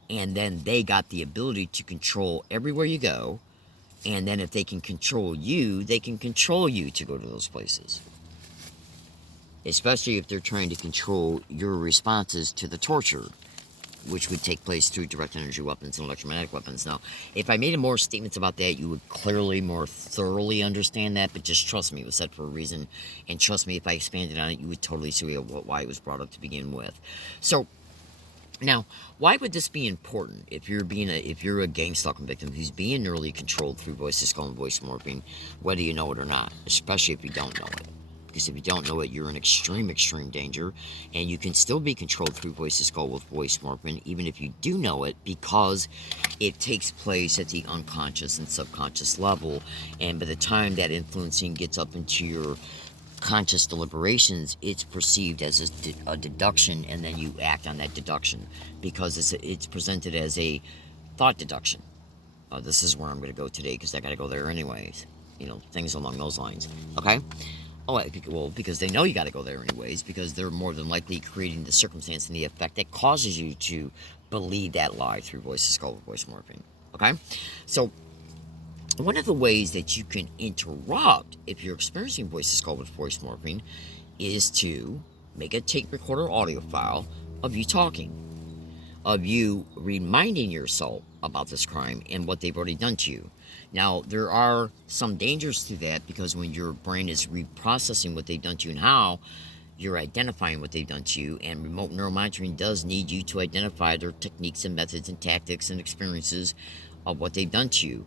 and then they got the ability to control everywhere you go, and then if they can control you, they can control you to go to those places. Especially if they're trying to control your responses to the torture, which would take place through direct energy weapons and electromagnetic weapons. Now, if I made more statements about that, you would clearly more thoroughly understand that, but just trust me, it was said for a reason, and trust me, if I expanded on it, you would totally see why it was brought up to begin with. So, now, why would this be important if you're a gang stalking victim who's being neurally controlled through voice to skull and voice morphing, whether you know it or not, especially if you don't know it? Because if you don't know it, you're in extreme danger, and you can still be controlled through voice to skull with voice morphing, even if you do know it, because it takes place at the unconscious and subconscious level, and by the time that influencing gets up into your conscious deliberations, it's perceived as a deduction, and then you act on that deduction, because it's presented as a thought deduction. This is where I'm going to go today, because I got to go there anyways. Things along those lines. Okay? Oh, well, because they know you got to go there anyways, because they're more than likely creating the circumstance and the effect that causes you to believe that lie through voice to skull with voice morphing. Okay? So, one of the ways that you can interrupt if you're experiencing voice to skull with voice morphing is to make a tape recorder audio file of you talking, of you reminding yourself about this crime and what they've already done to you. Now, there are some dangers to that, because when your brain is reprocessing what they've done to you and how you're identifying what they've done to you, and remote neuromonitoring does need you to identify their techniques and methods and tactics and experiences of what they've done to you.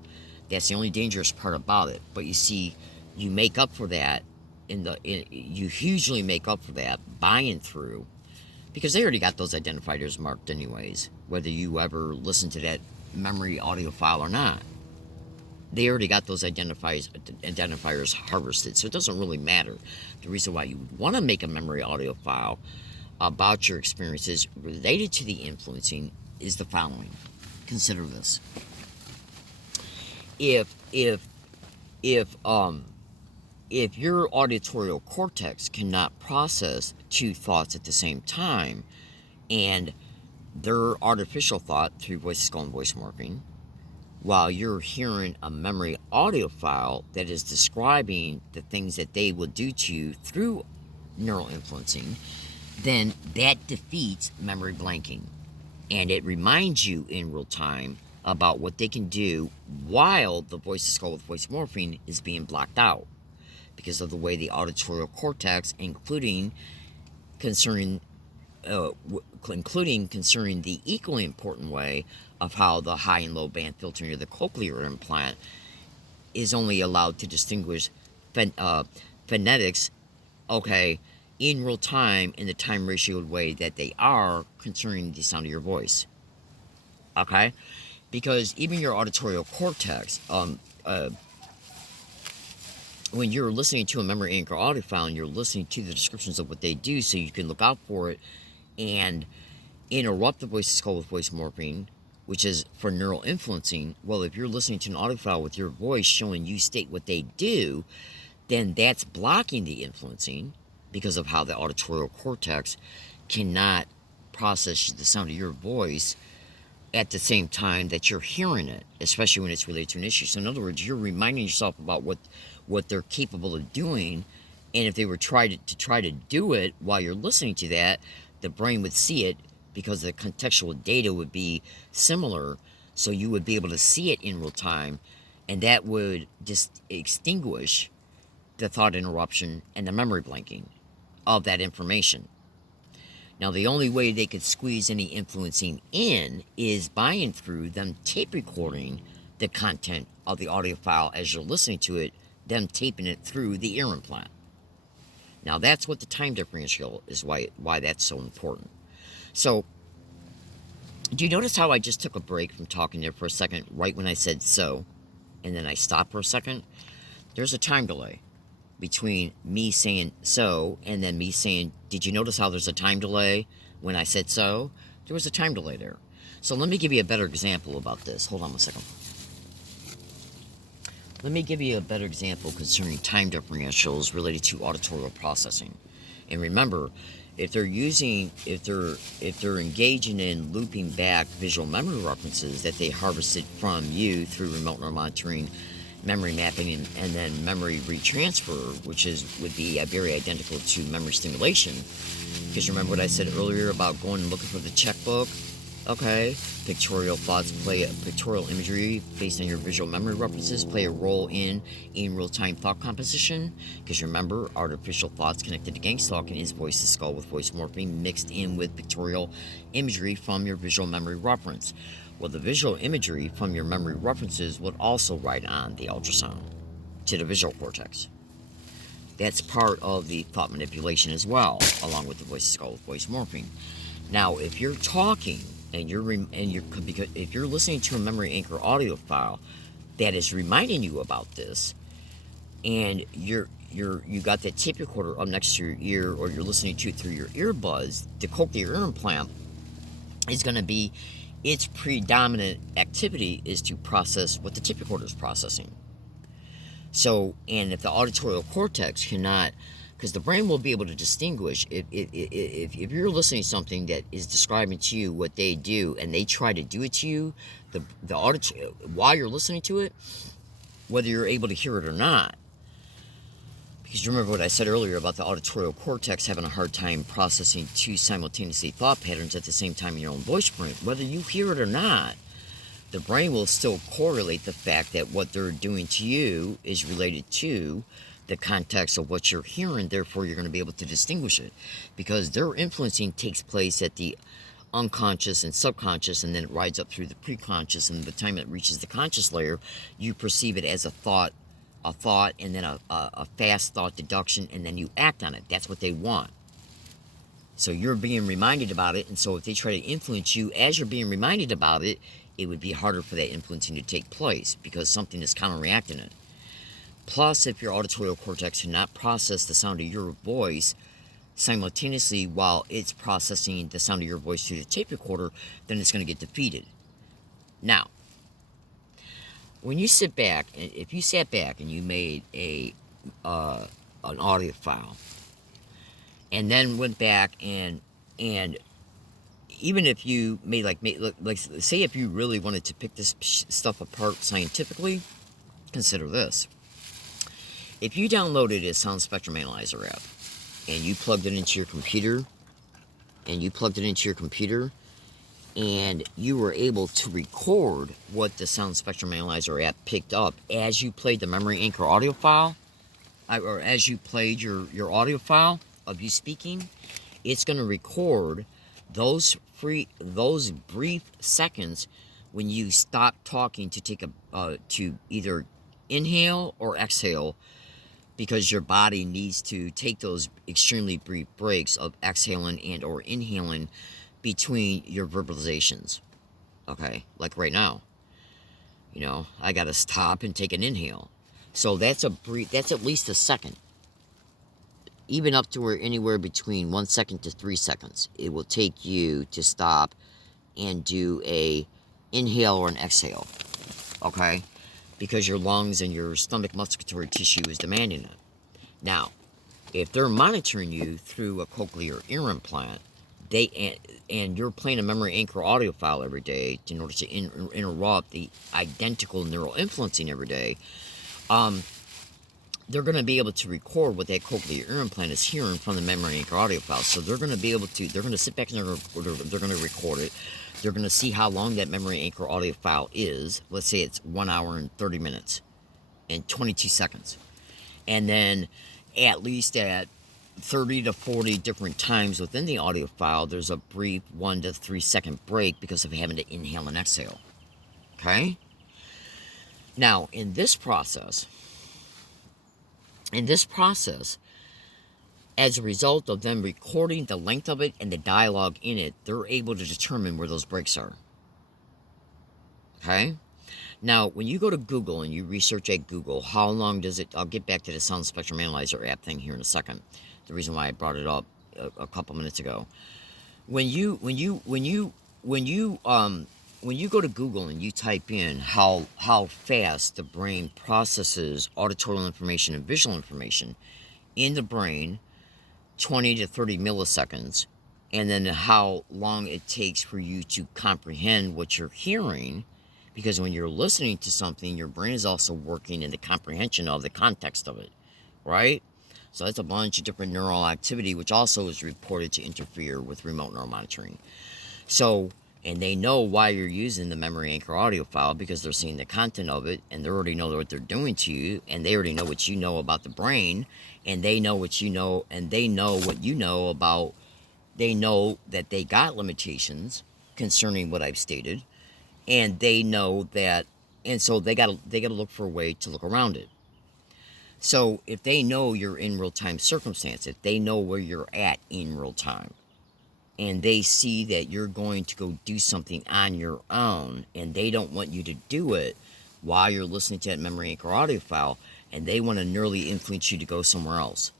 That's the only dangerous part about it. But you see, you make up for that you hugely make up for that by and through, because they already got those identifiers marked anyways, whether you ever listen to that memory audio file or not. They already got those identifiers harvested, so it doesn't really matter. The reason why you would want to make a memory audio file about your experiences related to the influencing is the following. Consider this. If your auditory cortex cannot process two thoughts at the same time, and their artificial thought through voice to skull and voice morphing, while you're hearing a memory audio file that is describing the things that they will do to you through neural influencing, then that defeats memory blanking. and it reminds you in real time about what they can do while the voice to skull with voice morphine is being blocked out because of the way the auditory cortex, including concerning the equally important way of how the high and low band filtering of the cochlear implant is only allowed to distinguish phonetics, okay, in real time in the time ratioed way that they are concerning the sound of your voice. Okay? Because even your auditory cortex, when you're listening to a memory anchor audio file and you're listening to the descriptions of what they do so you can look out for it and interrupt the voice to skull with voice morphine, which is for neural influencing. Well, if you're listening to an audio file with your voice showing you state what they do, then that's blocking the influencing because of how the auditory cortex cannot process the sound of your voice at the same time that you're hearing it, especially when it's related to an issue. So in other words, you're reminding yourself about what they're capable of doing, and if they were try to do it while you're listening to that, the brain would see it because the contextual data would be similar, so you would be able to see it in real time, and that would just extinguish the thought interruption and the memory blanking of that information. Now, the only way they could squeeze any influencing in is by and through them tape recording the content of the audio file as you're listening to it, them taping it through the ear implant. Now, that's what the time differential is, why that's so important. So, do you notice how I just took a break from talking there for a second, right when I said so, and then I stopped for a second? There's a time delay between me saying so and then me saying, did you notice how there's a time delay when I said so? There was a time delay there. So let me give you a better example about this. Hold on one second. Let me give you a better example concerning time differentials related to auditory processing. And remember, if they're engaging in looping back visual memory references that they harvested from you through remote neural monitoring, memory mapping, and then memory retransfer, which would be very identical to memory stimulation. Because remember what I said earlier about going and looking for the checkbook? Okay, pictorial imagery based on your visual memory references play a role in real-time thought composition. Because remember, artificial thoughts connected to gang stalking is voice to skull with voice morphing mixed in with pictorial imagery from your visual memory reference. Well, the visual imagery from your memory references would also write on the ultrasound to the visual cortex. That's part of the thought manipulation as well, along with the voice to skull with voice morphing. Now, if you're talking and if you're listening to a memory anchor audio file that is reminding you about this, and you got that tape recorder up next to your ear, or you're listening to it through your earbuds, the cochlear ear implant is going to be, its predominant activity is to process what the tape recorder is processing. So, and if the auditory cortex cannot, because the brain will be able to distinguish if you're listening to something that is describing to you what they do, and they try to do it to you, while you're listening to it, whether you're able to hear it or not. Because you remember what I said earlier about the auditory cortex having a hard time processing two simultaneously thought patterns at the same time in your own voice print. Whether you hear it or not, the brain will still correlate the fact that what they're doing to you is related to the context of what you're hearing. Therefore, you're going to be able to distinguish it, because their influencing takes place at the unconscious and subconscious, and then it rides up through the preconscious, and by the time it reaches the conscious layer, you perceive it as a thought, and then a fast thought deduction, and then you act on it. That's what they want. So you're being reminded about it, and so if they try to influence you as you're being reminded about it, it would be harder for that influencing to take place because something is counteracting it. Plus, if your auditory cortex cannot process the sound of your voice simultaneously while it's processing the sound of your voice through the tape recorder, then it's going to get defeated. Now, when you sit back, if you sat back and you made an audio file, and then went back and even if you made like say if you really wanted to pick this stuff apart scientifically, consider this. If you downloaded a Sound Spectrum Analyzer app and you plugged it into your computer, and you were able to record what the Sound Spectrum Analyzer app picked up as you played the Memory Anchor audio file, or as you played your audio file of you speaking. It's going to record those brief seconds when you stop talking to take to either inhale or exhale, because your body needs to take those extremely brief breaks of exhaling and or inhaling between your verbalizations. Okay, like right now, I gotta stop and take an inhale. So that's at least a second, even up to where anywhere between 1 second to 3 seconds it will take you to stop and do a inhale or an exhale. Okay, because your lungs and your stomach musculatory tissue is demanding it. Now, if they're monitoring you through a cochlear ear implant, and you're playing a Memory Anchor audio file every day in order to interrupt the identical neural influencing every day, they're going to be able to record what that cochlear ear implant is hearing from the Memory Anchor audio file. So they're going to sit back and they're going to record it. They're going to see how long that Memory Anchor audio file is. Let's say it's 1 hour and 30 minutes and 22 seconds. And then at least at 30 to 40 different times within the audio file, there's a brief 1 to 3 second break because of having to inhale and exhale. Okay? Now, in this process, as a result of them recording the length of it and the dialogue in it, they're able to determine where those breaks are. Okay? Now, when you go to Google and you research at Google, how long does it... I'll get back to the Sound Spectrum Analyzer app thing here in a second. The reason why I brought it up a couple minutes ago. When you go to Google and you type in how fast the brain processes auditory information and visual information in the brain, 20 to 30 milliseconds, and then how long it takes for you to comprehend what you're hearing, because when you're listening to something, your brain is also working in the comprehension of the context of it, right? So that's a bunch of different neural activity, which also is reported to interfere with remote neural monitoring. So, and they know why you're using the Memory Anchor audio file, because they're seeing the content of it, and they already know what they're doing to you, and they already know what you know about the brain, and they know what you know, and they know what you know about. They know that they got limitations concerning what I've stated, and they know that, and so they gotta look for a way to look around it. So if they know you're in real-time circumstance, if they know where you're at in real time, and they see that you're going to go do something on your own, and they don't want you to do it while you're listening to that Memory Anchor audio file, and they want to neurally influence you to go somewhere else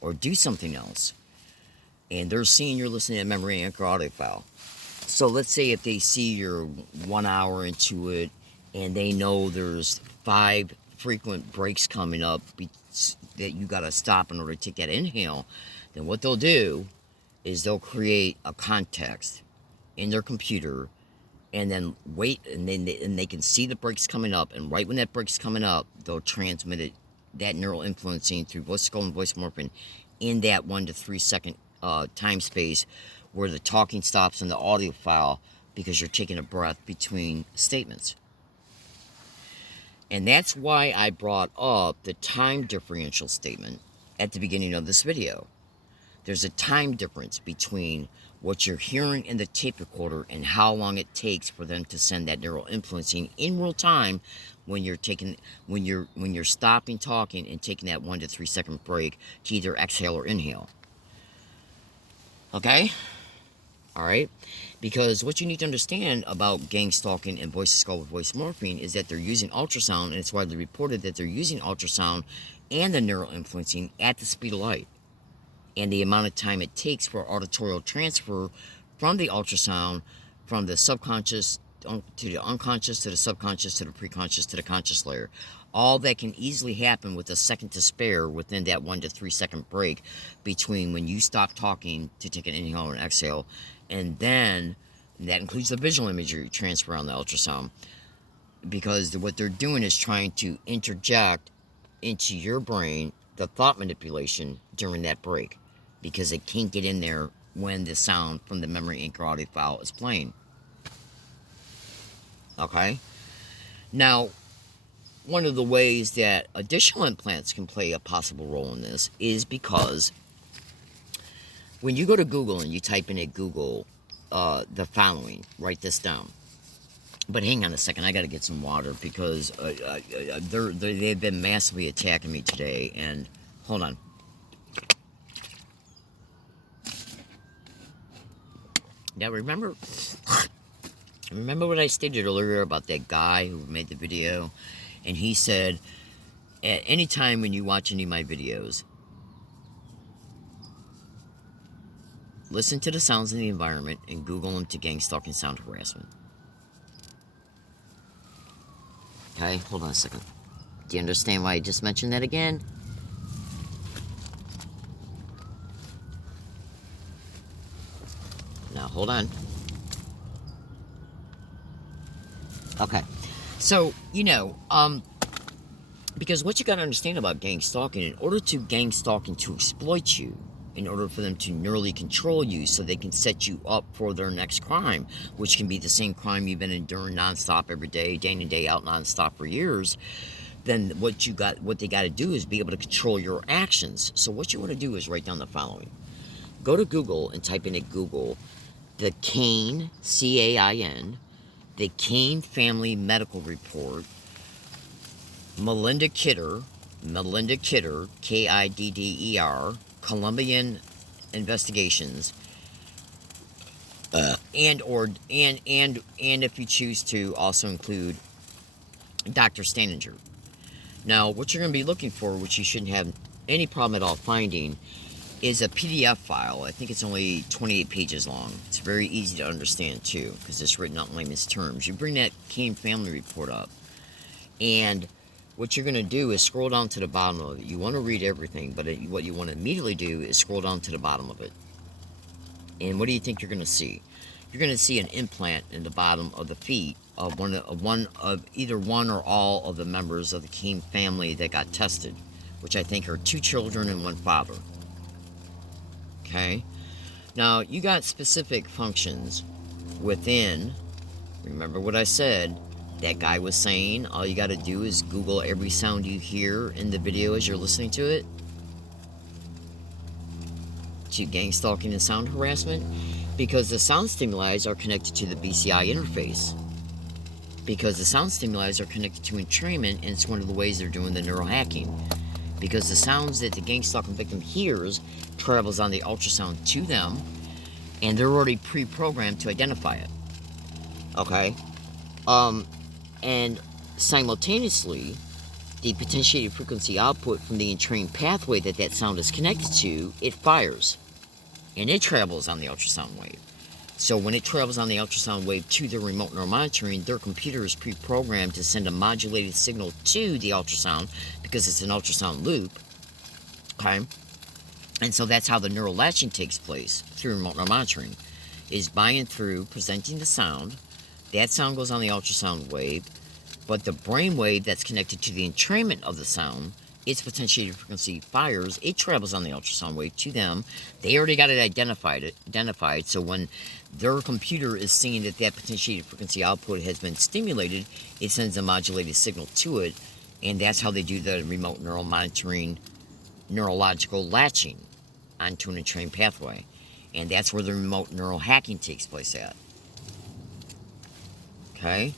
or do something else, and they're seeing you're listening to that Memory Anchor audio file. So let's say if they see you're 1 hour into it, and they know there's 5 frequent breaks coming up that you got to stop in order to take that inhale, then what they'll do is they'll create a context in their computer, and then wait, and then they can see the breaks coming up, and right when that break's coming up, they'll transmit it, that neural influencing through voice control and voice morphing, in that 1 to 3 second time space where the talking stops in the audio file, because you're taking a breath between statements. And that's why I brought up the time differential statement at the beginning of this video. There's a time difference between what you're hearing in the tape recorder and how long it takes for them to send that neural influencing in real time when you're stopping talking and taking that 1 to 3 second break to either exhale or inhale. Okay? Alright? Because what you need to understand about gang stalking and voice skull with voice morphing is that they're using ultrasound, and it's widely reported that they're using ultrasound and the neural influencing at the speed of light. And the amount of time it takes for auditorial transfer from the ultrasound, from the subconscious to the unconscious, to the subconscious, to the preconscious, to the conscious layer. All that can easily happen with a second to spare within that 1 to 3 second break between when you stop talking to take an inhale or an exhale, and then that includes the visual imagery transfer on the ultrasound, because what they're doing is trying to interject into your brain the thought manipulation during that break, because it can't get in there when the sound from the Memory Anchor audio file is playing. Okay? Now, one of the ways that additional implants can play a possible role in this is because when you go to Google and you type in at Google the following, write this down. But hang on a second, I got to get some water because they've been massively attacking me today. And hold on. Now remember what I stated earlier about that guy who made the video? And he said, at any time when you watch any of my videos, listen to the sounds in the environment and Google them to gang stalking sound harassment. Okay, hold on a second. Do you understand why I just mentioned that again? Now, hold on. Okay. So, because what you got to understand about gang stalking, in order to gang stalk and to exploit you, in order for them to neurally control you so they can set you up for their next crime, which can be the same crime you've been enduring nonstop every day in and day out nonstop for years, then what they got to do is be able to control your actions. So what you want to do is write down the following. Go to Google and type in at Google the Cain, C-A-I-N, the Cain Family Medical Report, Melinda Kidder, Kidder, Colombian Investigations, and if you choose to also include Dr. Staninger. Now, what you're going to be looking for, which you shouldn't have any problem at all finding, is a PDF file. I think it's only 28 pages long. It's very easy to understand too, because it's written out in layman's terms. You bring that Cain Family Report up, and what you're going to do is scroll down to the bottom of it. You want to read everything, but what you want to immediately do is scroll down to the bottom of it. And what do you think you're going to see? You're going to see an implant in the bottom of the feet of either one or all of the members of the Cain family that got tested, which I think are 2 children and 1 father. Okay? Now, you got specific functions within, remember what I said, that guy was saying, all you got to do is Google every sound you hear in the video as you're listening to it to gang stalking and sound harassment, because the sound stimuli are connected to the BCI interface. Because the sound stimuli are connected to entrainment, and it's one of the ways they're doing the neural hacking. Because the sounds that the gang stalking victim hears travels on the ultrasound to them, and they're already pre-programmed to identify it. Okay? And simultaneously, the potentiated frequency output from the entrained pathway that sound is connected to, it fires. And it travels on the ultrasound wave. So when it travels on the ultrasound wave to the remote neural monitoring, their computer is pre-programmed to send a modulated signal to the ultrasound, because it's an ultrasound loop. Okay? And so that's how the neural latching takes place through remote neural monitoring, is by and through presenting the sound. That sound goes on the ultrasound wave, but the brain wave that's connected to the entrainment of the sound, its potentiated frequency fires. It travels on the ultrasound wave to them. They already got it identified. So when their computer is seeing that potentiated frequency output has been stimulated, it sends a modulated signal to it, and that's how they do the remote neural monitoring, neurological latching onto an entrained pathway. And that's where the remote neural hacking takes place at. Okay?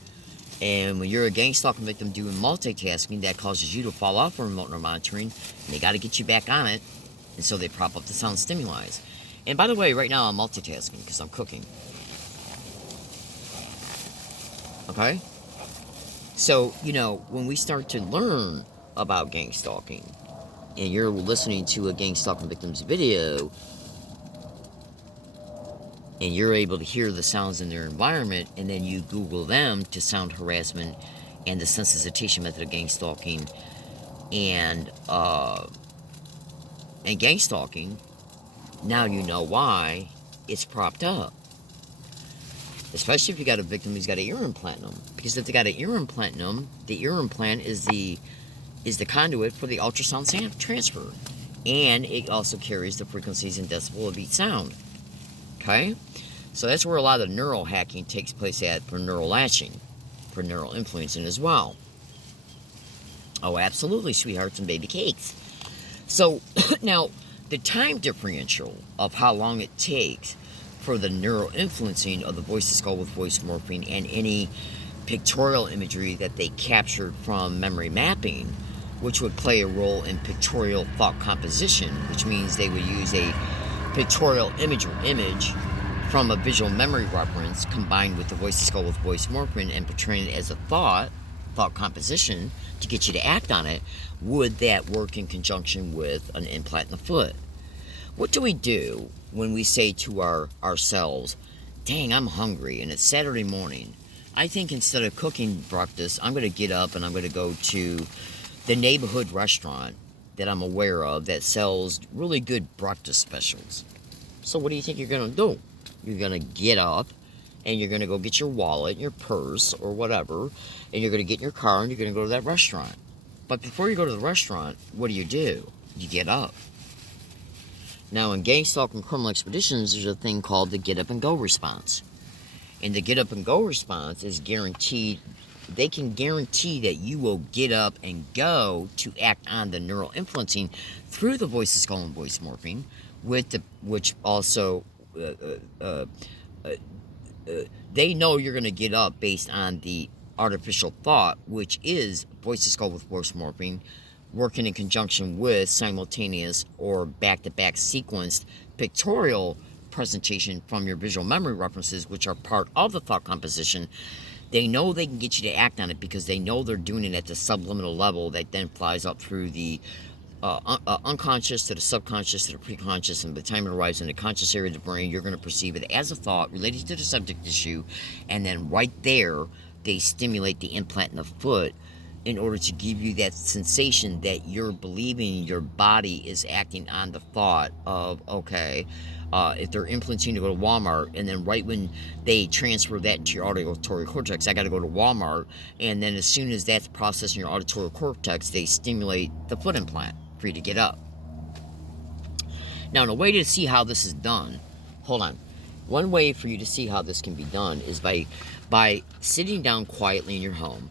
And when you're a gang stalking victim doing multitasking, that causes you to fall off of remote neural monitoring, and they got to get you back on it, and so they prop up the sound stimuli. And by the way, right now I'm multitasking because I'm cooking. Okay? So, when we start to learn about gang stalking, and you're listening to a gang stalking victim's video, and you're able to hear the sounds in their environment, and then you Google them to sound harassment and the sensitization method of gang stalking and gang stalking, now you know why it's propped up. Especially if you got a victim who's got an ear implant in them. Because if they got an ear implant in them, the ear implant is the conduit for the ultrasound sound transfer. And it also carries the frequencies and decibel of each sound. Okay? So that's where a lot of neural hacking takes place at for neural latching. for neural influencing as well. Oh, absolutely, sweethearts and baby cakes. So, now, the time differential of how long it takes for the neural influencing of the voice-to-skull with voice morphing and any pictorial imagery that they captured from memory mapping, which would play a role in pictorial thought composition, which means they would use a pictorial image from a visual memory reference combined with the voice-to-skull with voice morphing and portraying it as a thought composition to get you to act on it. Would that work in conjunction with an implant in the foot? What do we do when we say to ourselves, dang, I'm hungry and it's Saturday morning? I think instead of cooking breakfast, I'm going to get up and I'm going to go to the neighborhood restaurant that I'm aware of that sells really good breakfast specials. So what do you think you're going to do? You're going to get up and you're going to go get your wallet, your purse, or whatever, and you're going to get in your car and you're going to go to that restaurant. But before you go to the restaurant, what do? You get up. Now, in Gang Stalk and Criminal Expeditions, there's a thing called the get up and go response. And the get up and go response is guaranteed. They can guarantee that you will get up and go to act on the neural influencing through the voice-to-skull and voice morphing, which also they know you're going to get up based on the artificial thought, which is voice-to-skull with voice morphing, working in conjunction with simultaneous or back-to-back sequenced pictorial presentation from your visual memory references, which are part of the thought composition. They know they can get you to act on it because they know they're doing it at the subliminal level that then flies up through the unconscious to the subconscious to the preconscious, and by the time it arrives in the conscious area of the brain, you're going to perceive it as a thought related to the subject issue, and then right there they stimulate the implant in the foot in order to give you that sensation that you're believing your body is acting on the thought of, okay, if they're implanting to go to Walmart, and then right when they transfer that into your auditory cortex, I got to go to Walmart, and then as soon as that's processed in your auditory cortex, they stimulate the foot implant for you to get up. Now, in a way to see how this is done, hold on. One way for you to see how this can be done is by sitting down quietly in your home,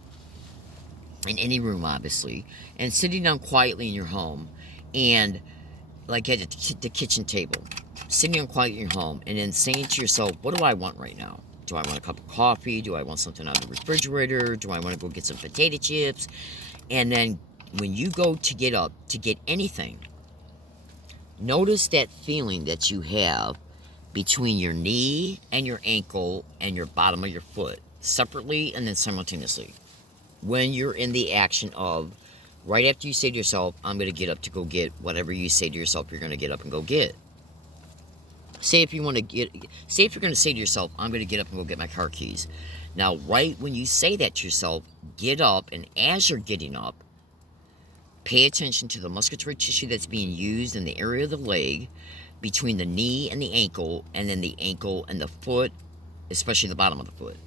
in any room, obviously, and sitting down quietly in your home, and like at the kitchen table, sitting down quietly in your home, and then saying to yourself, what do I want right now? Do I want a cup of coffee? Do I want something out of the refrigerator? Do I want to go get some potato chips? And then when you go to get up to get anything, notice that feeling that you have between your knee and your ankle and your bottom of your foot, separately and then simultaneously. When you're in the action of, right after you say to yourself, I'm going to get up to go get whatever you say to yourself you're going to get up and go get. Say if you're going to say to yourself, I'm going to get up and go get my car keys. Now, right when you say that to yourself, get up, and as you're getting up, pay attention to the musculatory tissue that's being used in the area of the leg between the knee and the ankle, and then the ankle and the foot, especially the bottom of the foot.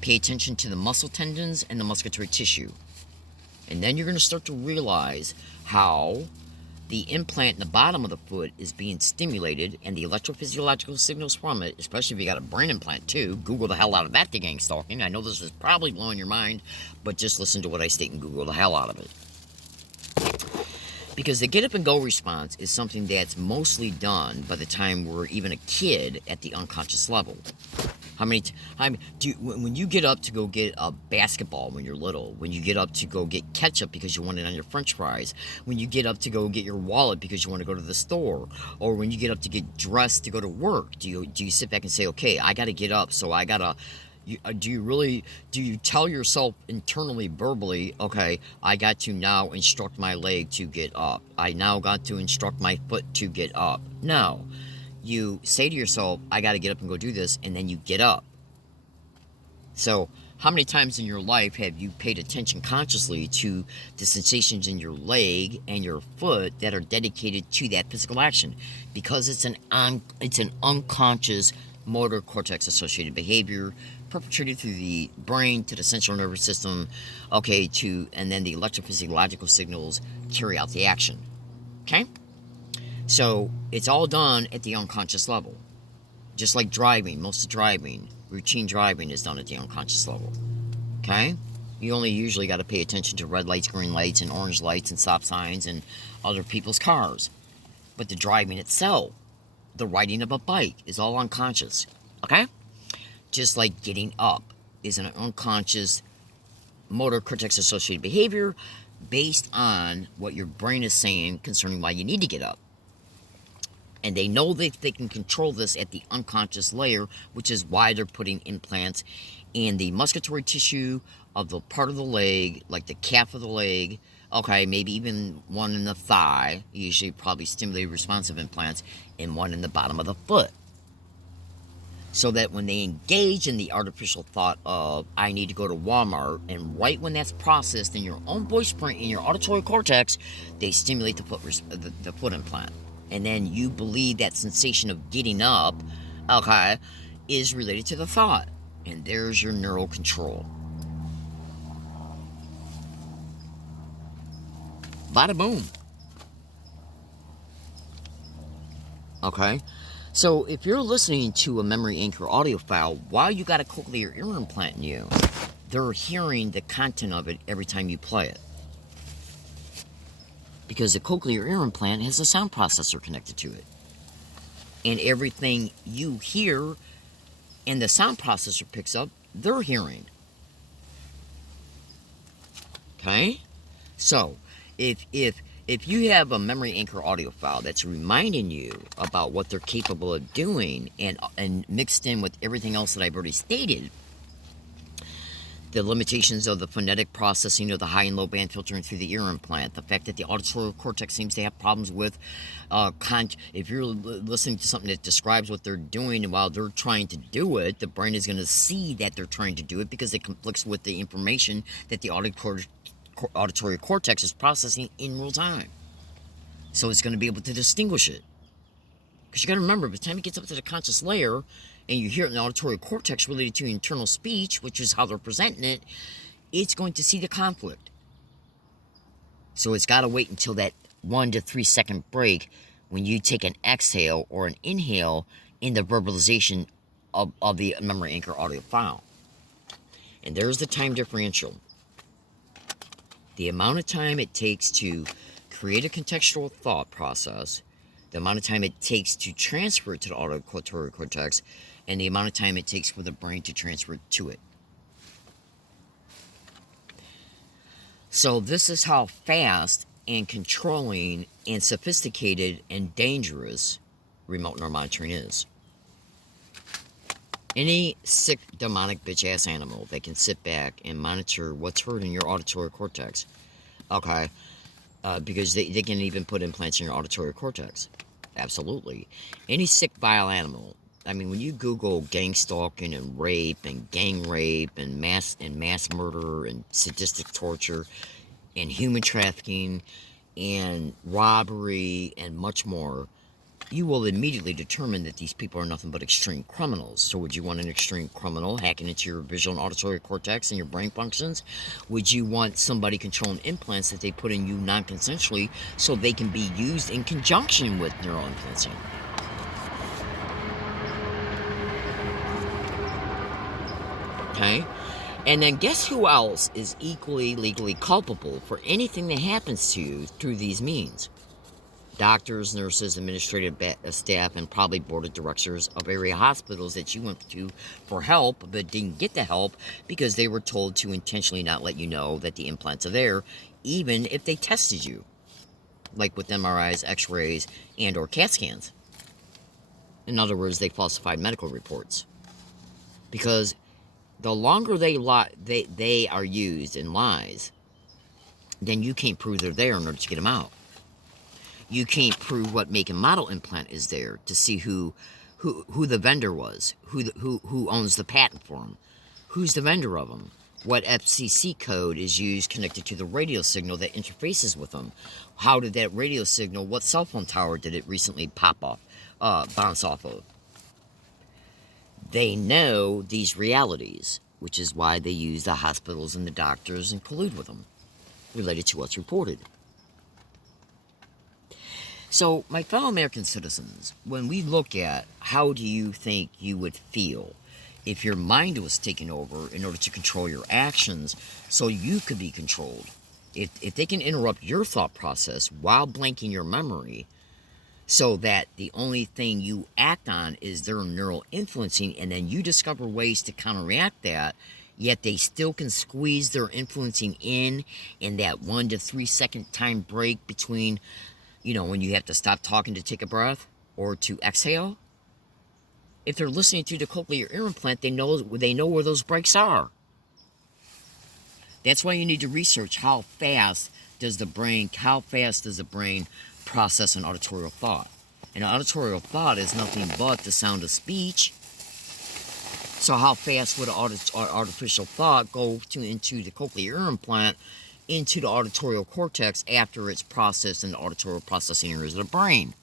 Pay attention to the muscle tendons and the musculatory tissue. And then you're going to start to realize how the implant in the bottom of the foot is being stimulated, and the electrophysiological signals from it, especially if you got a brain implant too. Google the hell out of that, the gang stalking. I know this is probably blowing your mind, but just listen to what I state and Google the hell out of it. Because the get up and go response is something that's mostly done by the time we're even a kid at the unconscious level. When you get up to go get a basketball when you're little, when you get up to go get ketchup because you want it on your french fries, when you get up to go get your wallet because you want to go to the store, or when you get up to get dressed to go to work, do you sit back and say, okay, I got to get up, so I got to... Do you tell yourself internally, verbally, okay, I got to now instruct my leg to get up. I now got to instruct my foot to get up. No. You say to yourself, I got to get up and go do this, and then you get up. So, how many times in your life have you paid attention consciously to the sensations in your leg and your foot that are dedicated to that physical action? Because it's an unconscious motor cortex associated behavior perpetrated through the brain to the central nervous system, and then the electrophysiological signals carry out the action. Okay? So it's all done at the unconscious level. Just like driving, most of driving, routine driving is done at the unconscious level. Okay? You only usually got to pay attention to red lights, green lights, and orange lights, and stop signs, and other people's cars. But the driving itself, the riding of a bike, is all unconscious. Okay? Just like getting up is an unconscious motor cortex associated behavior based on what your brain is saying concerning why you need to get up. And they know that they can control this at the unconscious layer, which is why they're putting implants in the musculatory tissue of the part of the leg, like the calf of the leg, okay, maybe even one in the thigh, usually probably stimulated responsive implants, and one in the bottom of the foot. So that when they engage in the artificial thought of, I need to go to Walmart, and right when that's processed in your own voice print, in your auditory cortex, they stimulate the foot implant. And then you believe that sensation of getting up, okay, is related to the thought. And there's your neural control. Bada boom. Okay? So if you're listening to a memory anchor audio file while you got a cochlear ear implant in you, they're hearing the content of it every time you play it. Because the cochlear ear implant has a sound processor connected to it. And everything you hear and the sound processor picks up, they're hearing. Okay? So, if you have a memory anchor audio file that's reminding you about what they're capable of doing and mixed in with everything else that I've already stated, the limitations of the phonetic processing of the high and low band filtering through the ear implant, the fact that the auditory cortex seems to have problems with, if you're listening to something that describes what they're doing and while they're trying to do it, the brain is going to see that they're trying to do it because it conflicts with the information that the auditory cortex is processing in real time. So it's going to be able to distinguish it. Because you got to remember, by the time it gets up to the conscious layer, and you hear it in the auditory cortex related to internal speech, which is how they're presenting it, it's going to see the conflict. So it's got to wait until that 1 to 3 second break when you take an exhale or an inhale in the verbalization of the memory anchor audio file. And there's the time differential. The amount of time it takes to create a contextual thought process, the amount of time it takes to transfer it to the auditory cortex, and the amount of time it takes for the brain to transfer it to it. So this is how fast and controlling and sophisticated and dangerous remote neuromonitoring is. Any sick, demonic, bitch-ass animal that can sit back and monitor what's heard in your auditory cortex, okay, because they can even put implants in your auditory cortex. Absolutely. Any sick, vile animal. I mean, when you Google gang stalking and rape and gang rape and mass murder and sadistic torture and human trafficking and robbery and much more, you will immediately determine that these people are nothing but extreme criminals. So would you want an extreme criminal hacking into your visual and auditory cortex and your brain functions? Would you want somebody controlling implants that they put in you non-consensually so they can be used in conjunction with neural implanting? Okay? And then guess who else is equally legally culpable for anything that happens to you through these means? Doctors, nurses, administrative staff, and probably board of directors of area hospitals that you went to for help but didn't get the help because they were told to intentionally not let you know that the implants are there, even if they tested you, like with MRIs, X-rays, and or CAT scans. In other words, they falsified medical reports. Because the longer they are used in lies, then you can't prove they're there in order to get them out. You can't prove what make and model implant is there to see who the vendor was, who owns the patent for them, who's the vendor of them, what FCC code is used connected to the radio signal that interfaces with them, how did that radio signal, what cell phone tower did it recently bounce off of. They know these realities, which is why they use the hospitals and the doctors and collude with them, related to what's reported. So, my fellow American citizens, when we look at how do you think you would feel if your mind was taken over in order to control your actions so you could be controlled. If they can interrupt your thought process while blanking your memory so that the only thing you act on is their neural influencing, and then you discover ways to counteract that, yet they still can squeeze their influencing in that 1 to 3 second time break between, when you have to stop talking to take a breath or to exhale. If they're listening to the cochlear ear implant, they know where those breaks are. That's why you need to research how fast does the brain process an auditorial thought. And an auditorial thought is nothing but the sound of speech. So how fast would an artificial thought go into the cochlear ear implant, into the auditorial cortex after it's processed in the auditory processing areas of the brain,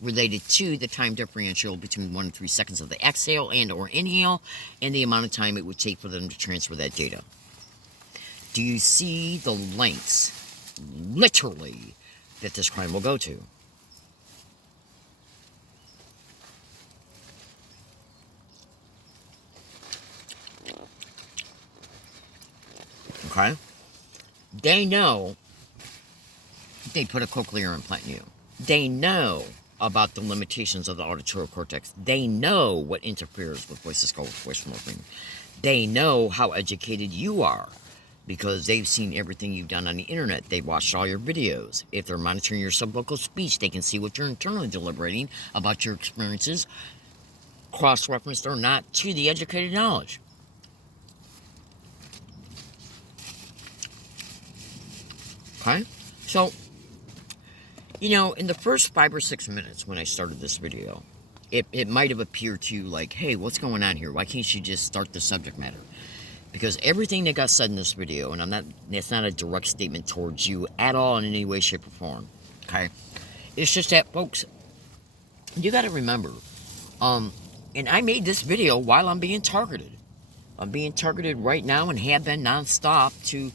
related to the time differential between 1 and 3 seconds of the exhale and or inhale, and the amount of time it would take for them to transfer that data. Do you see the lengths, literally, that this crime will go to? Okay? They know they put a cochlear implant in you. They know about the limitations of the auditory cortex. They know what interferes with voice morphing. They know how educated you are because they've seen everything you've done on the internet. They've watched all your videos. If they're monitoring your subvocal speech, they can see what you're internally deliberating about your experiences, cross-referenced or not, to the educated knowledge. Okay? So, in the first 5 or 6 minutes when I started this video, it might have appeared to you like, hey, what's going on here? Why can't you just start the subject matter? Because everything that got said in this video, and that's not a direct statement towards you at all in any way, shape, or form. Okay? It's just that, folks, you got to remember, and I made this video while I'm being targeted. I'm being targeted right now and have been nonstop to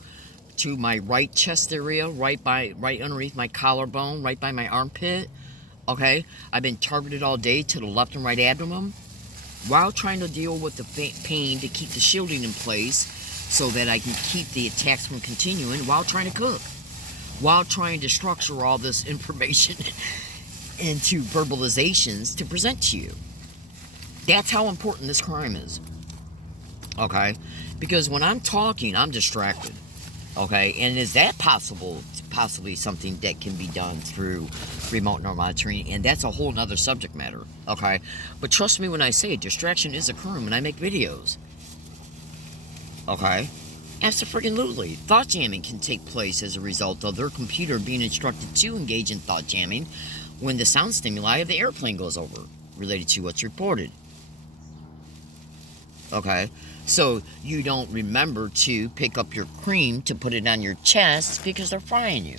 my right chest area, right underneath my collarbone, right by my armpit. Okay? I've been targeted all day to the left and right abdomen while trying to deal with the pain to keep the shielding in place so that I can keep the attacks from continuing while trying to cook, while trying to structure all this information into verbalizations to present to you. That's how important this crime is. Okay? Because when I'm talking, I'm distracted. Okay? And is that possibly something that can be done through remote neural monitoring? And that's a whole nother subject matter. Okay? But trust me when I say distraction is occurring when I make videos. Okay? Absolutely. Thought jamming can take place as a result of their computer being instructed to engage in thought jamming when the sound stimuli of the airplane goes over, related to what's reported. Okay? So you don't remember to pick up your cream to put it on your chest because they're frying you.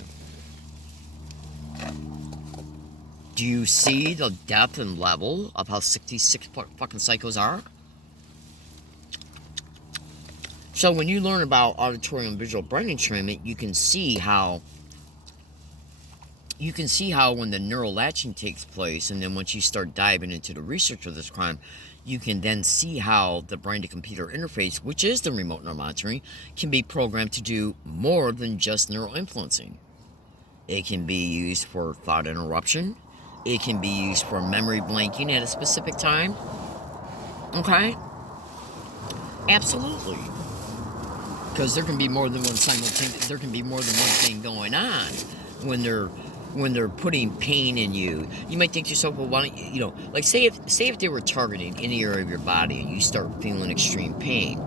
Do you see the depth and level of how sick these fucking psychos are? So when you learn about auditory and visual brain entrainment, you can see how when the neural latching takes place, and then once you start diving into the research of this crime, you can then see how the brain-to-computer interface, which is the remote neural monitoring, can be programmed to do more than just neural influencing. It can be used for thought interruption. It can be used for memory blanking at a specific time. Okay? Absolutely. Because there can be more than one thing going on when they're putting pain in you. You might think to yourself, well, why don't you, like say if they were targeting any area of your body and you start feeling extreme pain.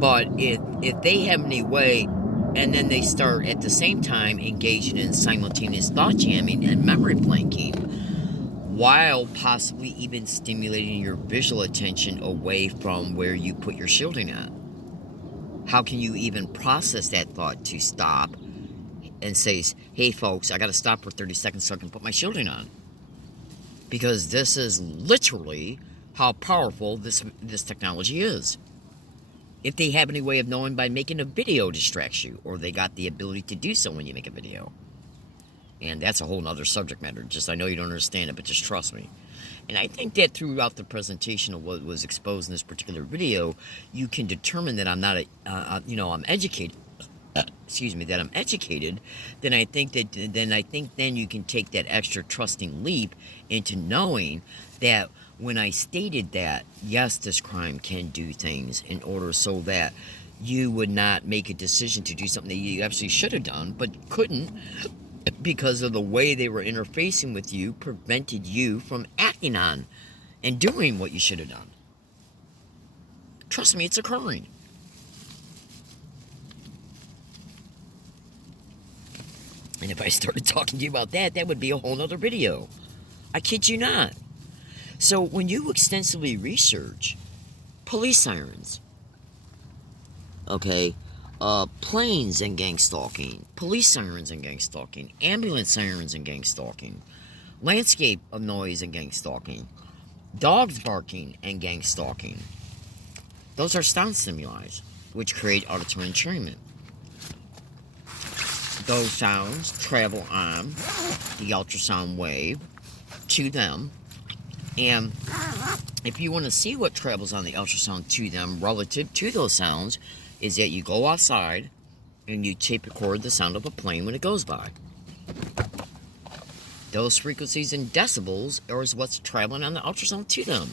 But if they have any way, and then they start at the same time engaging in simultaneous thought jamming and memory blanking, while possibly even stimulating your visual attention away from where you put your shielding at. How can you even process that thought to stop and say, hey folks, I gotta stop for 30 seconds so I can put my shielding on? Because this is literally how powerful this technology is. If they have any way of knowing by making a video distracts you, or they got the ability to do so when you make a video. And that's a whole nother subject matter. I know you don't understand it, but just trust me. And I think that throughout the presentation of what was exposed in this particular video, you can determine that I'm not I'm educated. Excuse me, that I'm educated. Then I think then you can take that extra trusting leap into knowing that when I stated that, yes, this crime can do things in order so that you would not make a decision to do something that you absolutely should have done, but couldn't because of the way they were interfacing with you, prevented you from acting on and doing what you should have done. Trust me, it's occurring. And if I started talking to you about that, that would be a whole nother video. I kid you not. So when you extensively research police sirens, okay, planes and gang stalking, police sirens and gang stalking, ambulance sirens and gang stalking, landscape noise and gang stalking, dogs barking and gang stalking, those are sound stimuli, which create auditory entrainment. Those sounds travel on the ultrasound wave to them, and if you want to see what travels on the ultrasound to them relative to those sounds, is that you go outside and you tape record the sound of a plane when it goes by. Those frequencies in decibels is what's traveling on the ultrasound to them.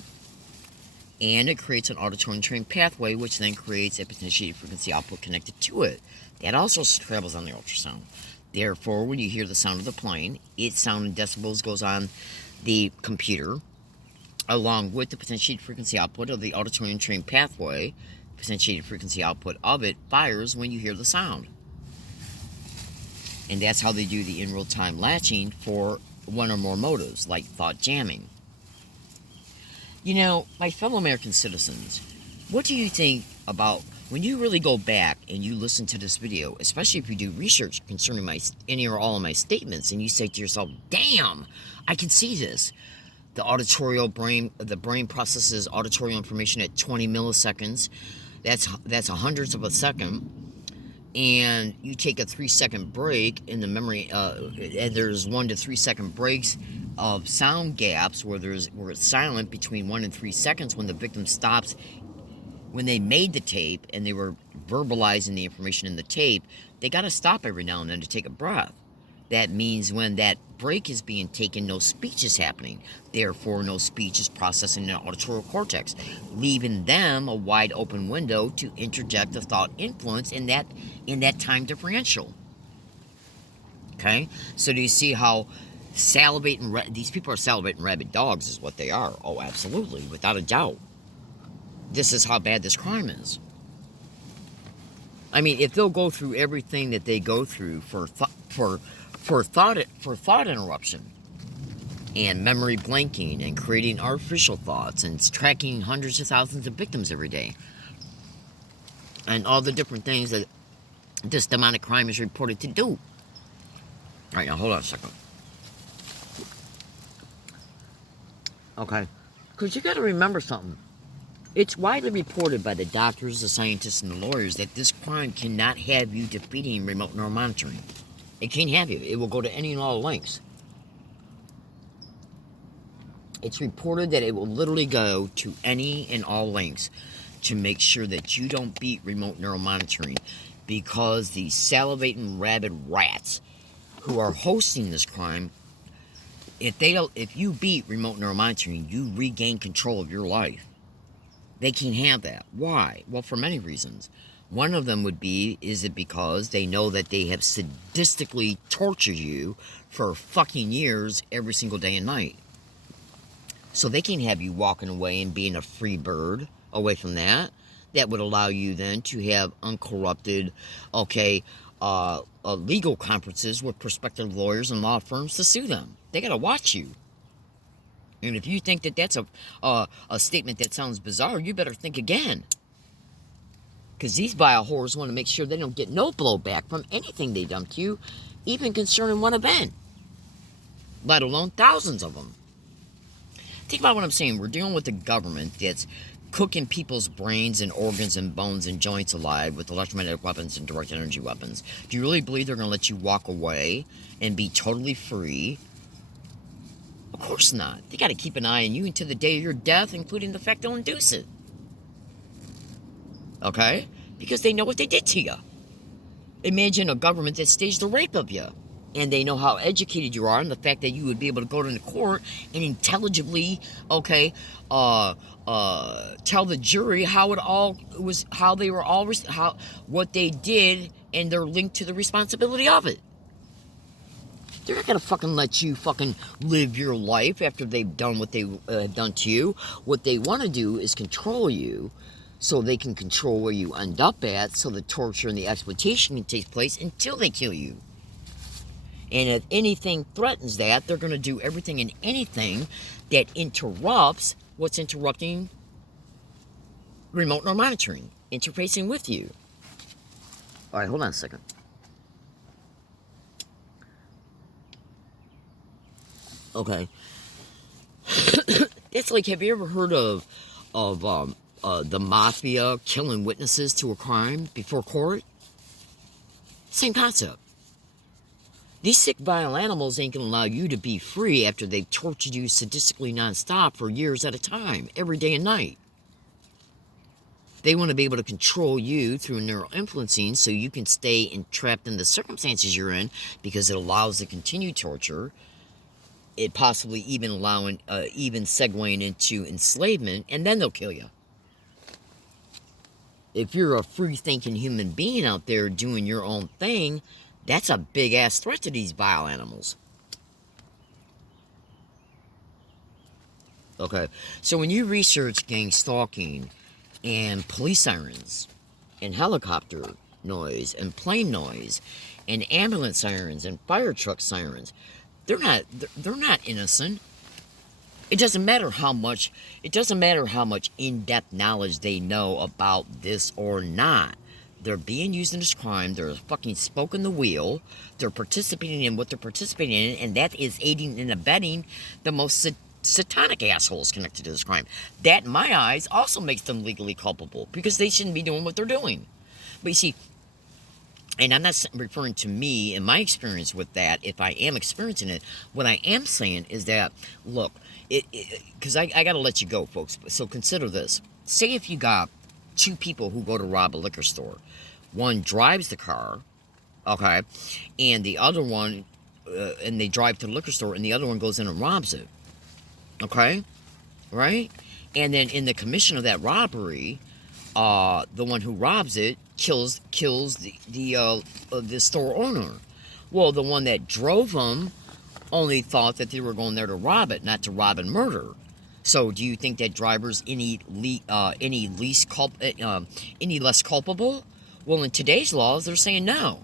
And it creates an auditory trained pathway, which then creates a potentiated frequency output connected to it. That also travels on the ultrasound. Therefore, when you hear the sound of the plane, its sound in decibels goes on the computer, along with the potentiated frequency output of the auditory trained pathway. Potentiated frequency output of it fires when you hear the sound. And that's how they do the in real time latching for one or more motives, like thought jamming. You know, my fellow American citizens, what do you think about when you really go back and you listen to this video, especially if you do research concerning any or all of my statements, and you say to yourself, damn, I can see this. The brain processes auditory information at 20 milliseconds. That's a hundredth of a second. And you take a 3-second break in the memory, and there's 1 to 3 second breaks of sound gaps where it's silent between 1 and 3 seconds when the victim stops. When they made the tape and they were verbalizing the information in the tape, they got to stop every now and then to take a breath. That means when that break is being taken, no speech is happening. Therefore, no speech is processing in the auditory cortex, leaving them a wide open window to interject a thought influence in that time differential. Okay? So do you see how these people are salivating rabid dogs is what they are? Oh, absolutely, without a doubt. This is how bad this crime is. I mean, if they'll go through everything that they go through for thought interruption and memory blanking and creating artificial thoughts and tracking hundreds of thousands of victims every day and all the different things that this demonic crime is reported to do. All right, now hold on a second. Okay, because you got to remember something. It's widely reported by the doctors, the scientists, and the lawyers that this crime cannot have you defeating remote neural monitoring. It can't have you. It will go to any and all lengths. It's reported that it will literally go to any and all lengths to make sure that you don't beat remote neural monitoring, because these salivating rabid rats who are hosting this crime, if you beat remote neural monitoring, you regain control of your life. They can't have that. Why? Well, for many reasons. One of them is it because they know that they have sadistically tortured you for fucking years every single day and night. So they can't have you walking away and being a free bird away from that. That would allow you then to have uncorrupted, legal conferences with prospective lawyers and law firms to sue them. They got to watch you. And if you think that that's a statement that sounds bizarre, you better think again. Because these vile whores want to make sure they don't get no blowback from anything they dump to you, even concerning one event, let alone thousands of them. Think about what I'm saying. We're dealing with a government that's cooking people's brains and organs and bones and joints alive with electromagnetic weapons and direct energy weapons. Do you really believe they're going to let you walk away and be totally free? Of course not. They got to keep an eye on you until the day of your death, including the fact they'll induce it. Okay? Because they know what they did to you. Imagine a government that staged the rape of you. And they know how educated you are, and the fact that you would be able to go to the court and intelligibly, okay, tell the jury how it all was, how they were all, what they did, and they're linked to the responsibility of it. They're not gonna fucking let you fucking live your life after they've done what they have done to you. What they want to do is control you, so they can control where you end up at, so the torture and the exploitation can take place until they kill you. And if anything threatens that, they're going to do everything and anything that interrupts what's interrupting remote neural monitoring, interfacing with you. All right, hold on a second. Okay. It's like, have you ever heard of the mafia killing witnesses to a crime before court? Same concept. These sick, vile animals ain't gonna allow you to be free after they've tortured you sadistically nonstop for years at a time, every day and night. They want to be able to control you through neural influencing so you can stay entrapped in the circumstances you're in, because it allows the continued torture. It possibly even allowing, even segueing into enslavement, and then they'll kill you. If you're a free-thinking human being out there doing your own thing, that's a big-ass threat to these vile animals. Okay, so when you research gang stalking and police sirens and helicopter noise and plane noise and ambulance sirens and fire truck sirens, they're not innocent. It doesn't matter how much in-depth knowledge they know about this or not. They're being used in this crime. They're fucking spoke in the wheel. They're participating in what they're participating in, and that is aiding and abetting the most satanic assholes connected to this crime. That, in my eyes, also makes them legally culpable, because they shouldn't be doing what they're doing. But you see, and I'm not referring to me and my experience with that, if I am experiencing it. What I am saying is that, look, because I got to let you go, folks. So consider this. Say if you got two people who go to rob a liquor store. One drives the car, okay, and the other one, and they drive to the liquor store, and the other one goes in and robs it, okay, right? And then in the commission of that robbery, the one who robs it kills the store owner. Well, the one that drove them only thought that they were going there to rob it, not to rob and murder. So, do you think that driver's any less culpable? Well, in today's laws, they're saying no.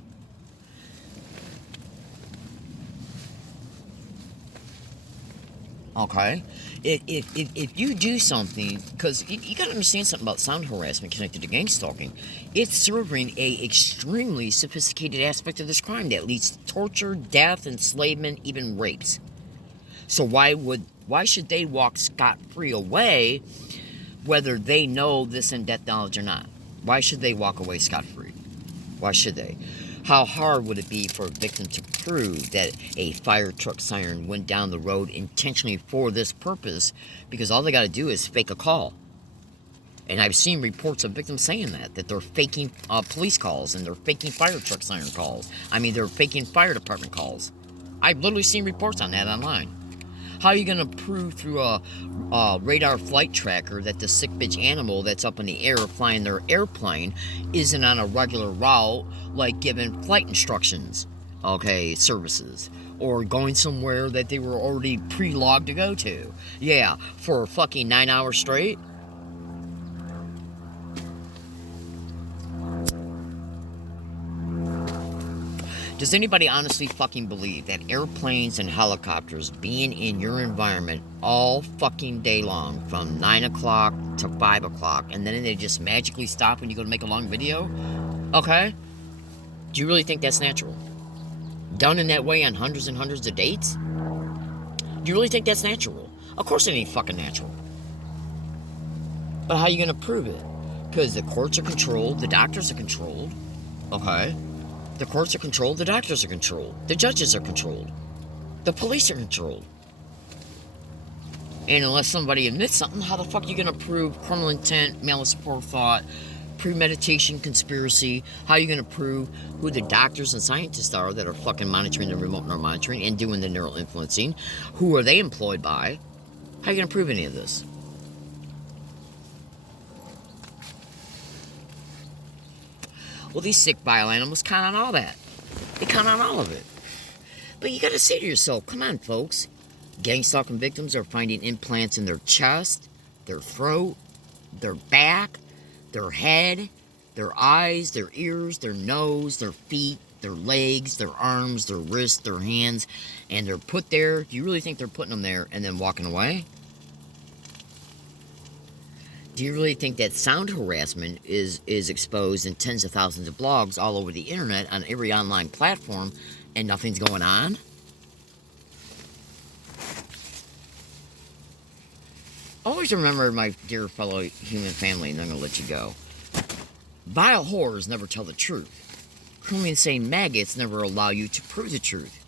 Okay, if you do something, because you got to understand something about sound harassment connected to gang stalking, it's serving a extremely sophisticated aspect of this crime that leads to torture, death, enslavement, even rapes. So why should they walk scot-free away, whether they know this in-depth knowledge or not? Why should they walk away scot-free? Why should they? How hard would it be for a victim to prove that a fire truck siren went down the road intentionally for this purpose, because all they got to do is fake a call? And I've seen reports of victims saying that they're faking police calls, and they're faking fire truck siren calls. I mean, they're faking fire department calls. I've literally seen reports on that online. How are you going to prove through a radar flight tracker that the sick bitch animal that's up in the air flying their airplane isn't on a regular route, like giving flight instructions, okay, services, or going somewhere that they were already pre-logged to go to? Yeah, for fucking 9 hours straight? Does anybody honestly fucking believe that airplanes and helicopters being in your environment all fucking day long from 9 o'clock to 5 o'clock, and then they just magically stop when you go to make a long video? Okay? Do you really think that's natural? Done in that way on hundreds and hundreds of dates? Do you really think that's natural? Of course it ain't fucking natural. But how are you going to prove it? Because the courts are controlled, the doctors are controlled. Okay? The courts are controlled, the doctors are controlled, the judges are controlled, the police are controlled. And unless somebody admits something, how the fuck are you going to prove criminal intent, malice aforethought, premeditation, conspiracy? How are you going to prove who the doctors and scientists are that are fucking monitoring the remote neural monitoring and doing the neural influencing? Who are they employed by? How are you going to prove any of this? Well, these sick bio animals count on all that. They count on all of it. But you got to say to yourself, come on, folks. Gang stalking victims are finding implants in their chest, their throat, their back, their head, their eyes, their ears, their nose, their feet, their legs, their arms, their wrists, their hands, and they're put there. Do you really think they're putting them there and then walking away? Do you really think that sound harassment is exposed in tens of thousands of blogs all over the internet on every online platform and nothing's going on? Always remember, my dear fellow human family, and I'm going to let you go. Vile whores never tell the truth. Criminally insane maggots never allow you to prove the truth.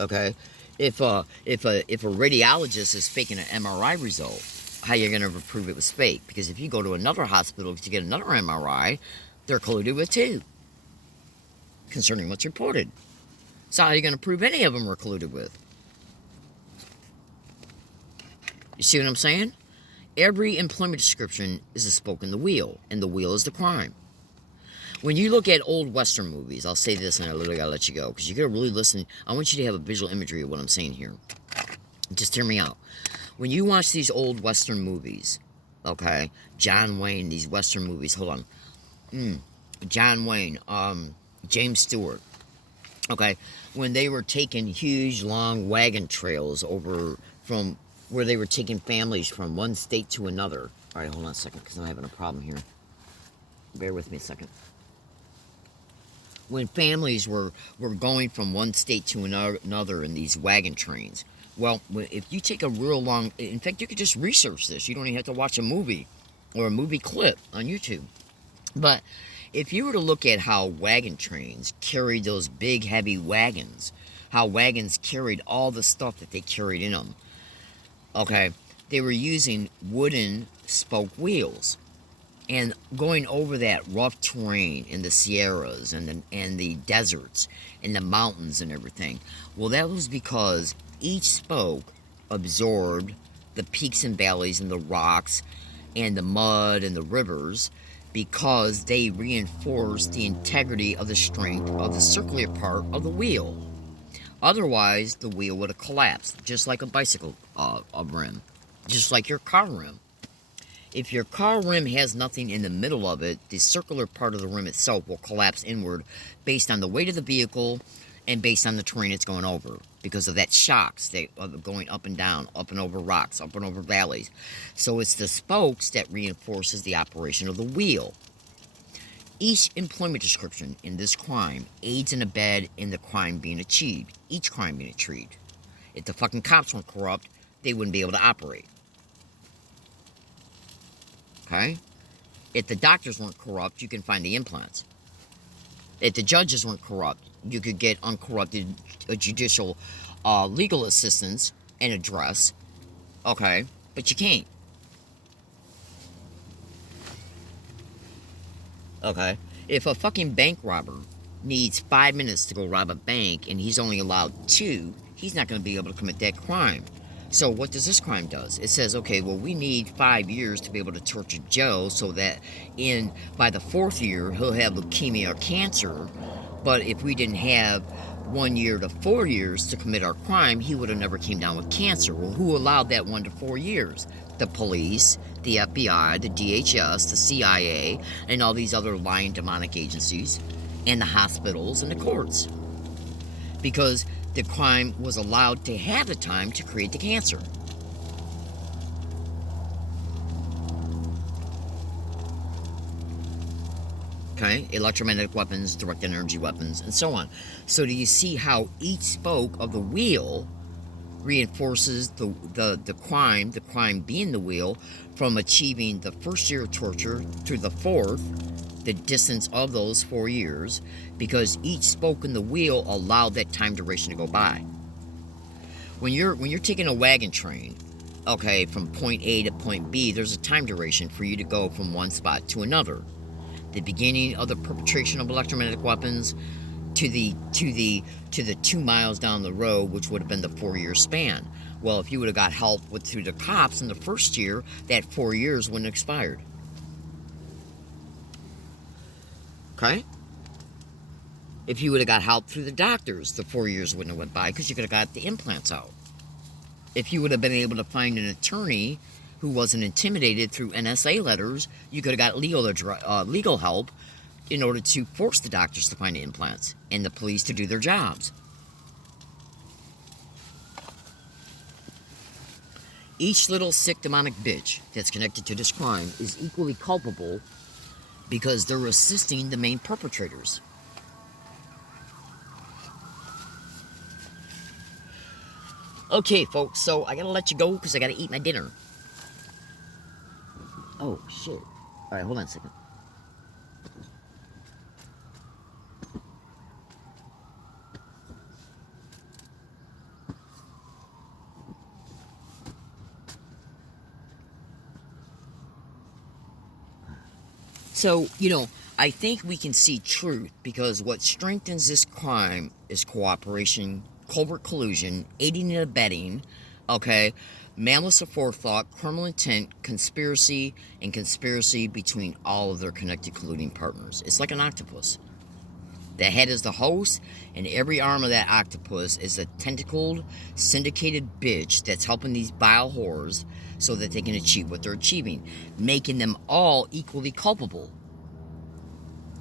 Okay? If a radiologist is faking an MRI result, how you going to prove it was fake? Because if you go to another hospital to get another MRI, they're colluded with too, concerning what's reported. So how are you going to prove any of them were colluded with? You see what I'm saying? Every employment description is a spoke in the wheel, and the wheel is the crime. When you look at old Western movies, I'll say this and I literally gotta let you go, because you gotta really listen. I want you to have a visual imagery of what I'm saying here. Just hear me out. When you watch these old Western movies, okay, John Wayne, these Western movies, hold on. John Wayne, James Stewart, okay, when they were taking huge, long wagon trails over from where they were taking families from one state to another. All right, hold on a second, because I'm having a problem here. Bear with me a second. When families were going from one state to another in these wagon trains, well, if you take a real long... In fact, you could just research this. You don't even have to watch a movie or a movie clip on YouTube. But if you were to look at how wagon trains carried those big, heavy wagons, how wagons carried all the stuff that they carried in them, okay, they were using wooden spoke wheels and going over that rough terrain in the Sierras and the deserts and the mountains and everything. Well, that was because each spoke absorbed the peaks and valleys and the rocks and the mud and the rivers, because they reinforced the integrity of the strength of the circular part of the wheel. Otherwise, the wheel would have collapsed, just like a bicycle rim, just like your car rim. If your car rim has nothing in the middle of it, the circular part of the rim itself will collapse inward based on the weight of the vehicle and based on the terrain it's going over, because of that shocks that are going up and down, up and over rocks, up and over valleys. So it's the spokes that reinforces the operation of the wheel. Each employment description in this crime aids and abets in the crime being achieved. Each crime being achieved. If the fucking cops weren't corrupt, they wouldn't be able to operate. Okay? If the doctors weren't corrupt, you can find the implants. If the judges weren't corrupt, you could get uncorrupted judicial legal assistance and address. Okay? But you can't. Okay? If a fucking bank robber needs 5 minutes to go rob a bank and he's only allowed 2, he's not going to be able to commit that crime. So what does this crime does? It says, okay, well, we need 5 years to be able to torture Joe so that by the 4th year he'll have leukemia or cancer. But if we didn't have 1 year to 4 years to commit our crime, he would have never came down with cancer. Well, who allowed that 1 to 4 years? The police, the FBI, the DHS, the CIA, and all these other lying demonic agencies, and the hospitals and the courts. Because the crime was allowed to have the time to create the cancer. Okay? Electromagnetic weapons, directed energy weapons, and so on. So do you see how each spoke of the wheel reinforces the crime being the wheel, from achieving the first year of torture to the fourth, the distance of those 4 years, because each spoke in the wheel allowed that time duration to go by. When you're taking a wagon train, okay, from point A to point B, there's a time duration for you to go from one spot to another. The beginning of the perpetration of electromagnetic weapons to the 2 miles down the road, which would have been the 4-year span. Well, if you would have got help through the cops in the first year, that 4 years wouldn't have expired. Okay? If you would have got help through the doctors, the 4 years wouldn't have went by, because you could have got the implants out. If you would have been able to find an attorney who wasn't intimidated through NSA letters, you could have got legal help in order to force the doctors to find the implants and the police to do their jobs. Each little sick demonic bitch that's connected to this crime is equally culpable, because they're assisting the main perpetrators. Okay, folks, so I gotta let you go because I gotta eat my dinner. Oh, shit. Alright, hold on a second. So, I think we can see truth, because what strengthens this crime is cooperation, covert collusion, aiding and abetting, okay, malice aforethought, criminal intent, conspiracy, and conspiracy between all of their connected colluding partners. It's like an octopus. The head is the host, and every arm of that octopus is a tentacled, syndicated bitch that's helping these vile whores so that they can achieve what they're achieving, making them all equally culpable.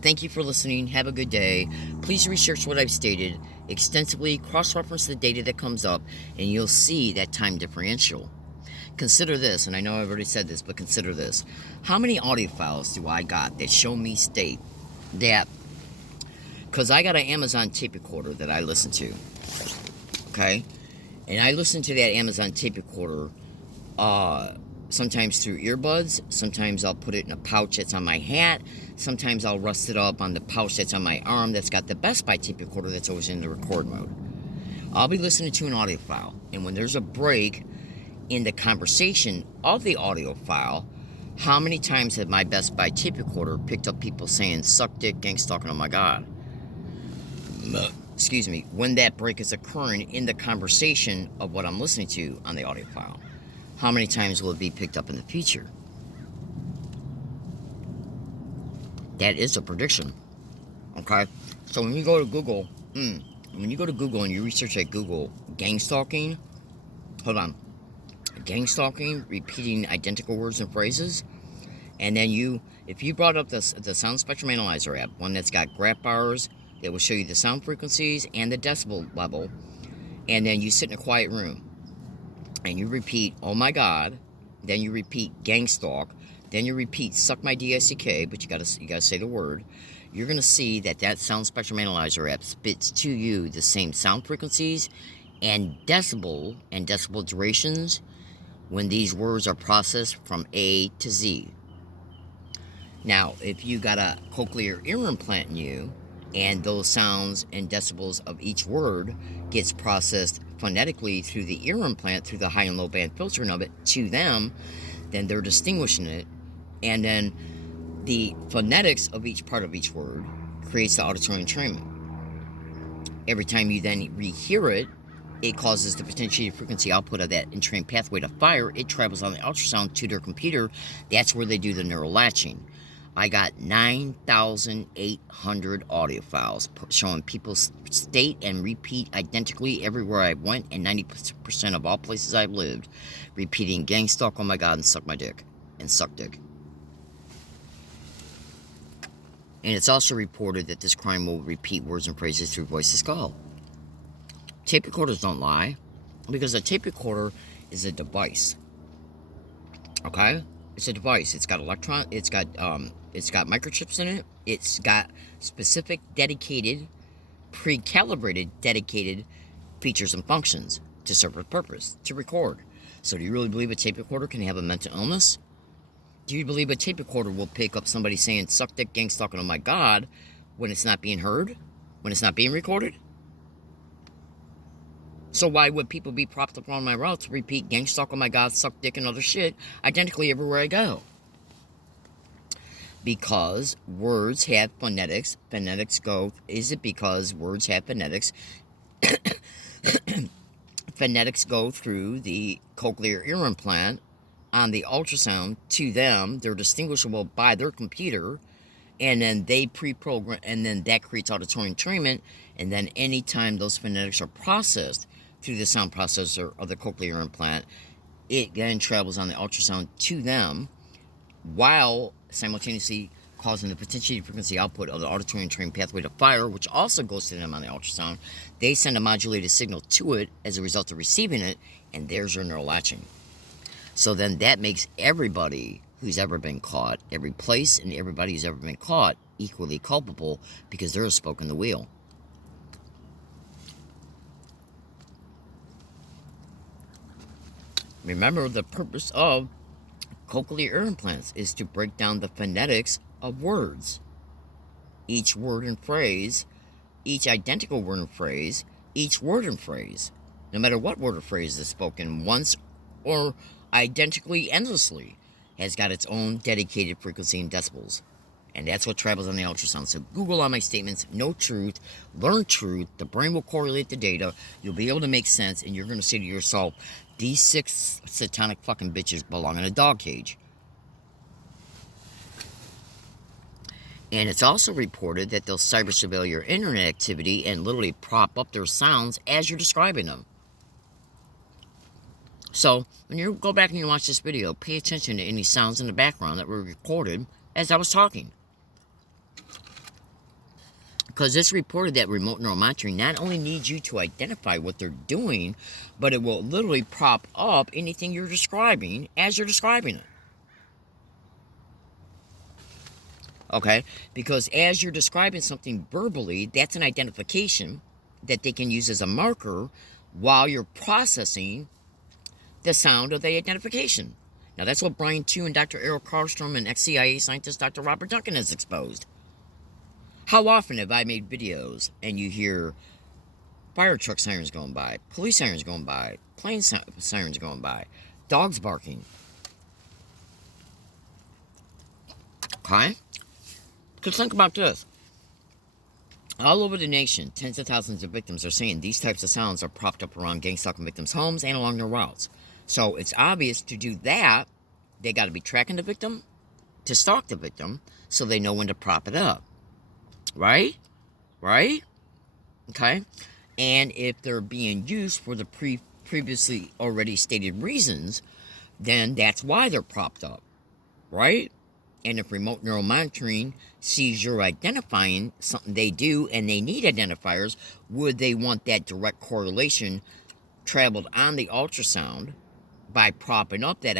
Thank you for listening. Have a good day. Please research what I've stated extensively, cross-reference the data that comes up, and you'll see that time differential. Consider this, and I know I've already said this, but consider this. How many audio files do I got that show me state that, because I got an Amazon tape recorder that I listen to, okay? And I listen to that Amazon tape recorder sometimes through earbuds, sometimes I'll put it in a pouch that's on my hat, sometimes I'll rust it up on the pouch that's on my arm that's got the Best Buy tape recorder that's always in the record mode. I'll be listening to an audio file, and when there's a break in the conversation of the audio file, how many times have my Best Buy tape recorder picked up people saying, suck dick, gang stalking, oh my god? Excuse me, when that break is occurring in the conversation of what I'm listening to on the audio file. How many times will it be picked up in the future? That is a prediction. Okay? So when you go to Google, and you research at Google, gang stalking, repeating identical words and phrases, and then if you brought up the Sound Spectrum Analyzer app, one that's got graph bars that will show you the sound frequencies and the decibel level, and then you sit in a quiet room, and you repeat, oh my god, then you repeat gang stalk, then you repeat suck my DICK, but you gotta say the word, you're gonna see that Sound Spectrum Analyzer app spits to you the same sound frequencies and decibel durations when these words are processed from A to Z. Now, if you got a cochlear ear implant in you, and those sounds and decibels of each word gets processed phonetically through the ear implant, through the high and low band filtering of it to them, then they're distinguishing it, and then the phonetics of each part of each word creates the auditory entrainment. Every time you then rehear it, it causes the potentiated frequency output of that entrained pathway to fire. It travels on the ultrasound to their computer. That's where they do the neural latching. I got 9,800 audio files showing people state and repeat identically everywhere I went, and 90% of all places I've lived, repeating gang stalk, oh my god, and suck my dick, and suck dick. And it's also reported that this crime will repeat words and phrases through voice to skull. Tape recorders don't lie, because a tape recorder is a device. Okay? It's a device. It's got microchips in it. It's got specific, dedicated, pre-calibrated, dedicated features and functions. to serve a purpose, to record. So do you really believe a tape recorder can have a mental illness? Do you believe a tape recorder will pick up somebody saying, suck dick, gang stalking, oh my God, when it's not being heard? When it's not being recorded? So why would people be propped up on my route to repeat gang stalk, oh my God, suck dick, and other shit identically everywhere I go? Because words have phonetics. Is it because words have phonetics? Phonetics go through the cochlear ear implant on the ultrasound to them. They're distinguishable by their computer, and then they pre-program, and then that creates auditory entrainment, and then anytime those phonetics are processed through the sound processor of the cochlear implant, it then travels on the ultrasound to them, while simultaneously causing the potentiated frequency output of the auditory entrained pathway to fire, which also goes to them on the ultrasound. They send a modulated signal to it as a result of receiving it, and there's your neural latching. So then that makes everybody who's ever been caught, every place and everybody who's ever been caught, equally culpable, because they're a spoke in the wheel. Remember, the purpose of cochlear ear implants is to break down the phonetics of words. Each word and phrase, each identical word and phrase, each word and phrase, no matter what word or phrase is spoken once or identically endlessly, has got its own dedicated frequency and decibels. And that's what travels on the ultrasound. So Google all my statements, know truth, learn truth, the brain will correlate the data, you'll be able to make sense, and you're going to say to yourself, these 6 satanic fucking bitches belong in a dog cage. And it's also reported that they'll cyber surveil your internet activity and literally prop up their sounds as you're describing them. So, when you go back and you watch this video, pay attention to any sounds in the background that were recorded as I was talking. Because it's reported that remote neural monitoring not only needs you to identify what they're doing, but it will literally prop up anything you're describing as you're describing it. Okay? Because as you're describing something verbally, that's an identification that they can use as a marker while you're processing the sound of the identification. Now, that's what Brian Tew and Dr. Errol Karlstrom and ex-CIA scientist Dr. Robert Duncan has exposed. How often have I made videos and you hear fire truck sirens going by, police sirens going by, plane sirens going by, dogs barking? Okay? Because think about this. All over the nation, tens of thousands of victims are saying these types of sounds are propped up around gang stalking victims' homes and along their routes. So it's obvious to do that, they got to be tracking the victim to stalk the victim so they know when to prop it up. Right? Right? Okay? And if they're being used for the previously already stated reasons, then that's why they're propped up. Right? And if remote neural monitoring sees you're identifying something they do and they need identifiers, would they want that direct correlation traveled on the ultrasound by propping up that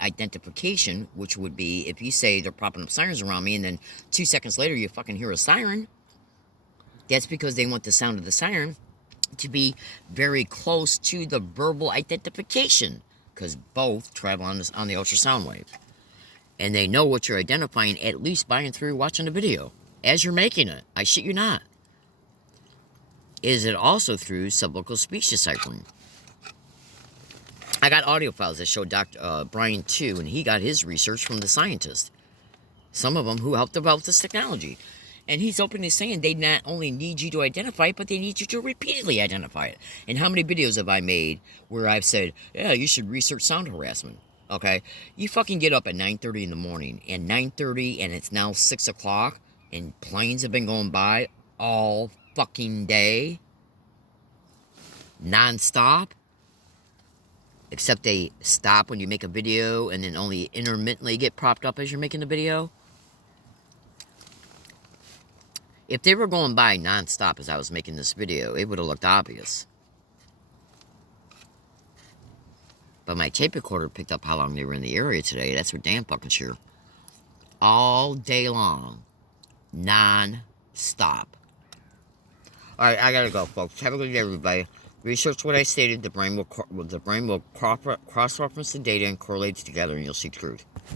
identification, which would be if you say they're propping up sirens around me and then 2 seconds later you fucking hear a siren, that's because they want the sound of the siren to be very close to the verbal identification, because both travel on the ultrasound wave. And they know what you're identifying at least by and through watching the video as you're making it. I shit you not. Is it also through subvocal speech deciphering? I got audio files that show Dr. Brian Tew, and he got his research from the scientists. Some of them who helped develop this technology. And he's openly saying they not only need you to identify it, but they need you to repeatedly identify it. And how many videos have I made where I've said, yeah, you should research sound harassment? Okay? You fucking get up at 9:30 in the morning, and 9:30, and it's now 6 o'clock, and planes have been going by all fucking day, non-stop. Except they stop when you make a video and then only intermittently get propped up as you're making the video. If they were going by non-stop as I was making this video, it would have looked obvious. But my tape recorder picked up how long they were in the area today. That's for damn fucking sure. All day long. Non-stop. Alright, I gotta go, folks. Have a good day, everybody. Research what I stated. The brain will cross-reference the data and correlate it together, and you'll see truth.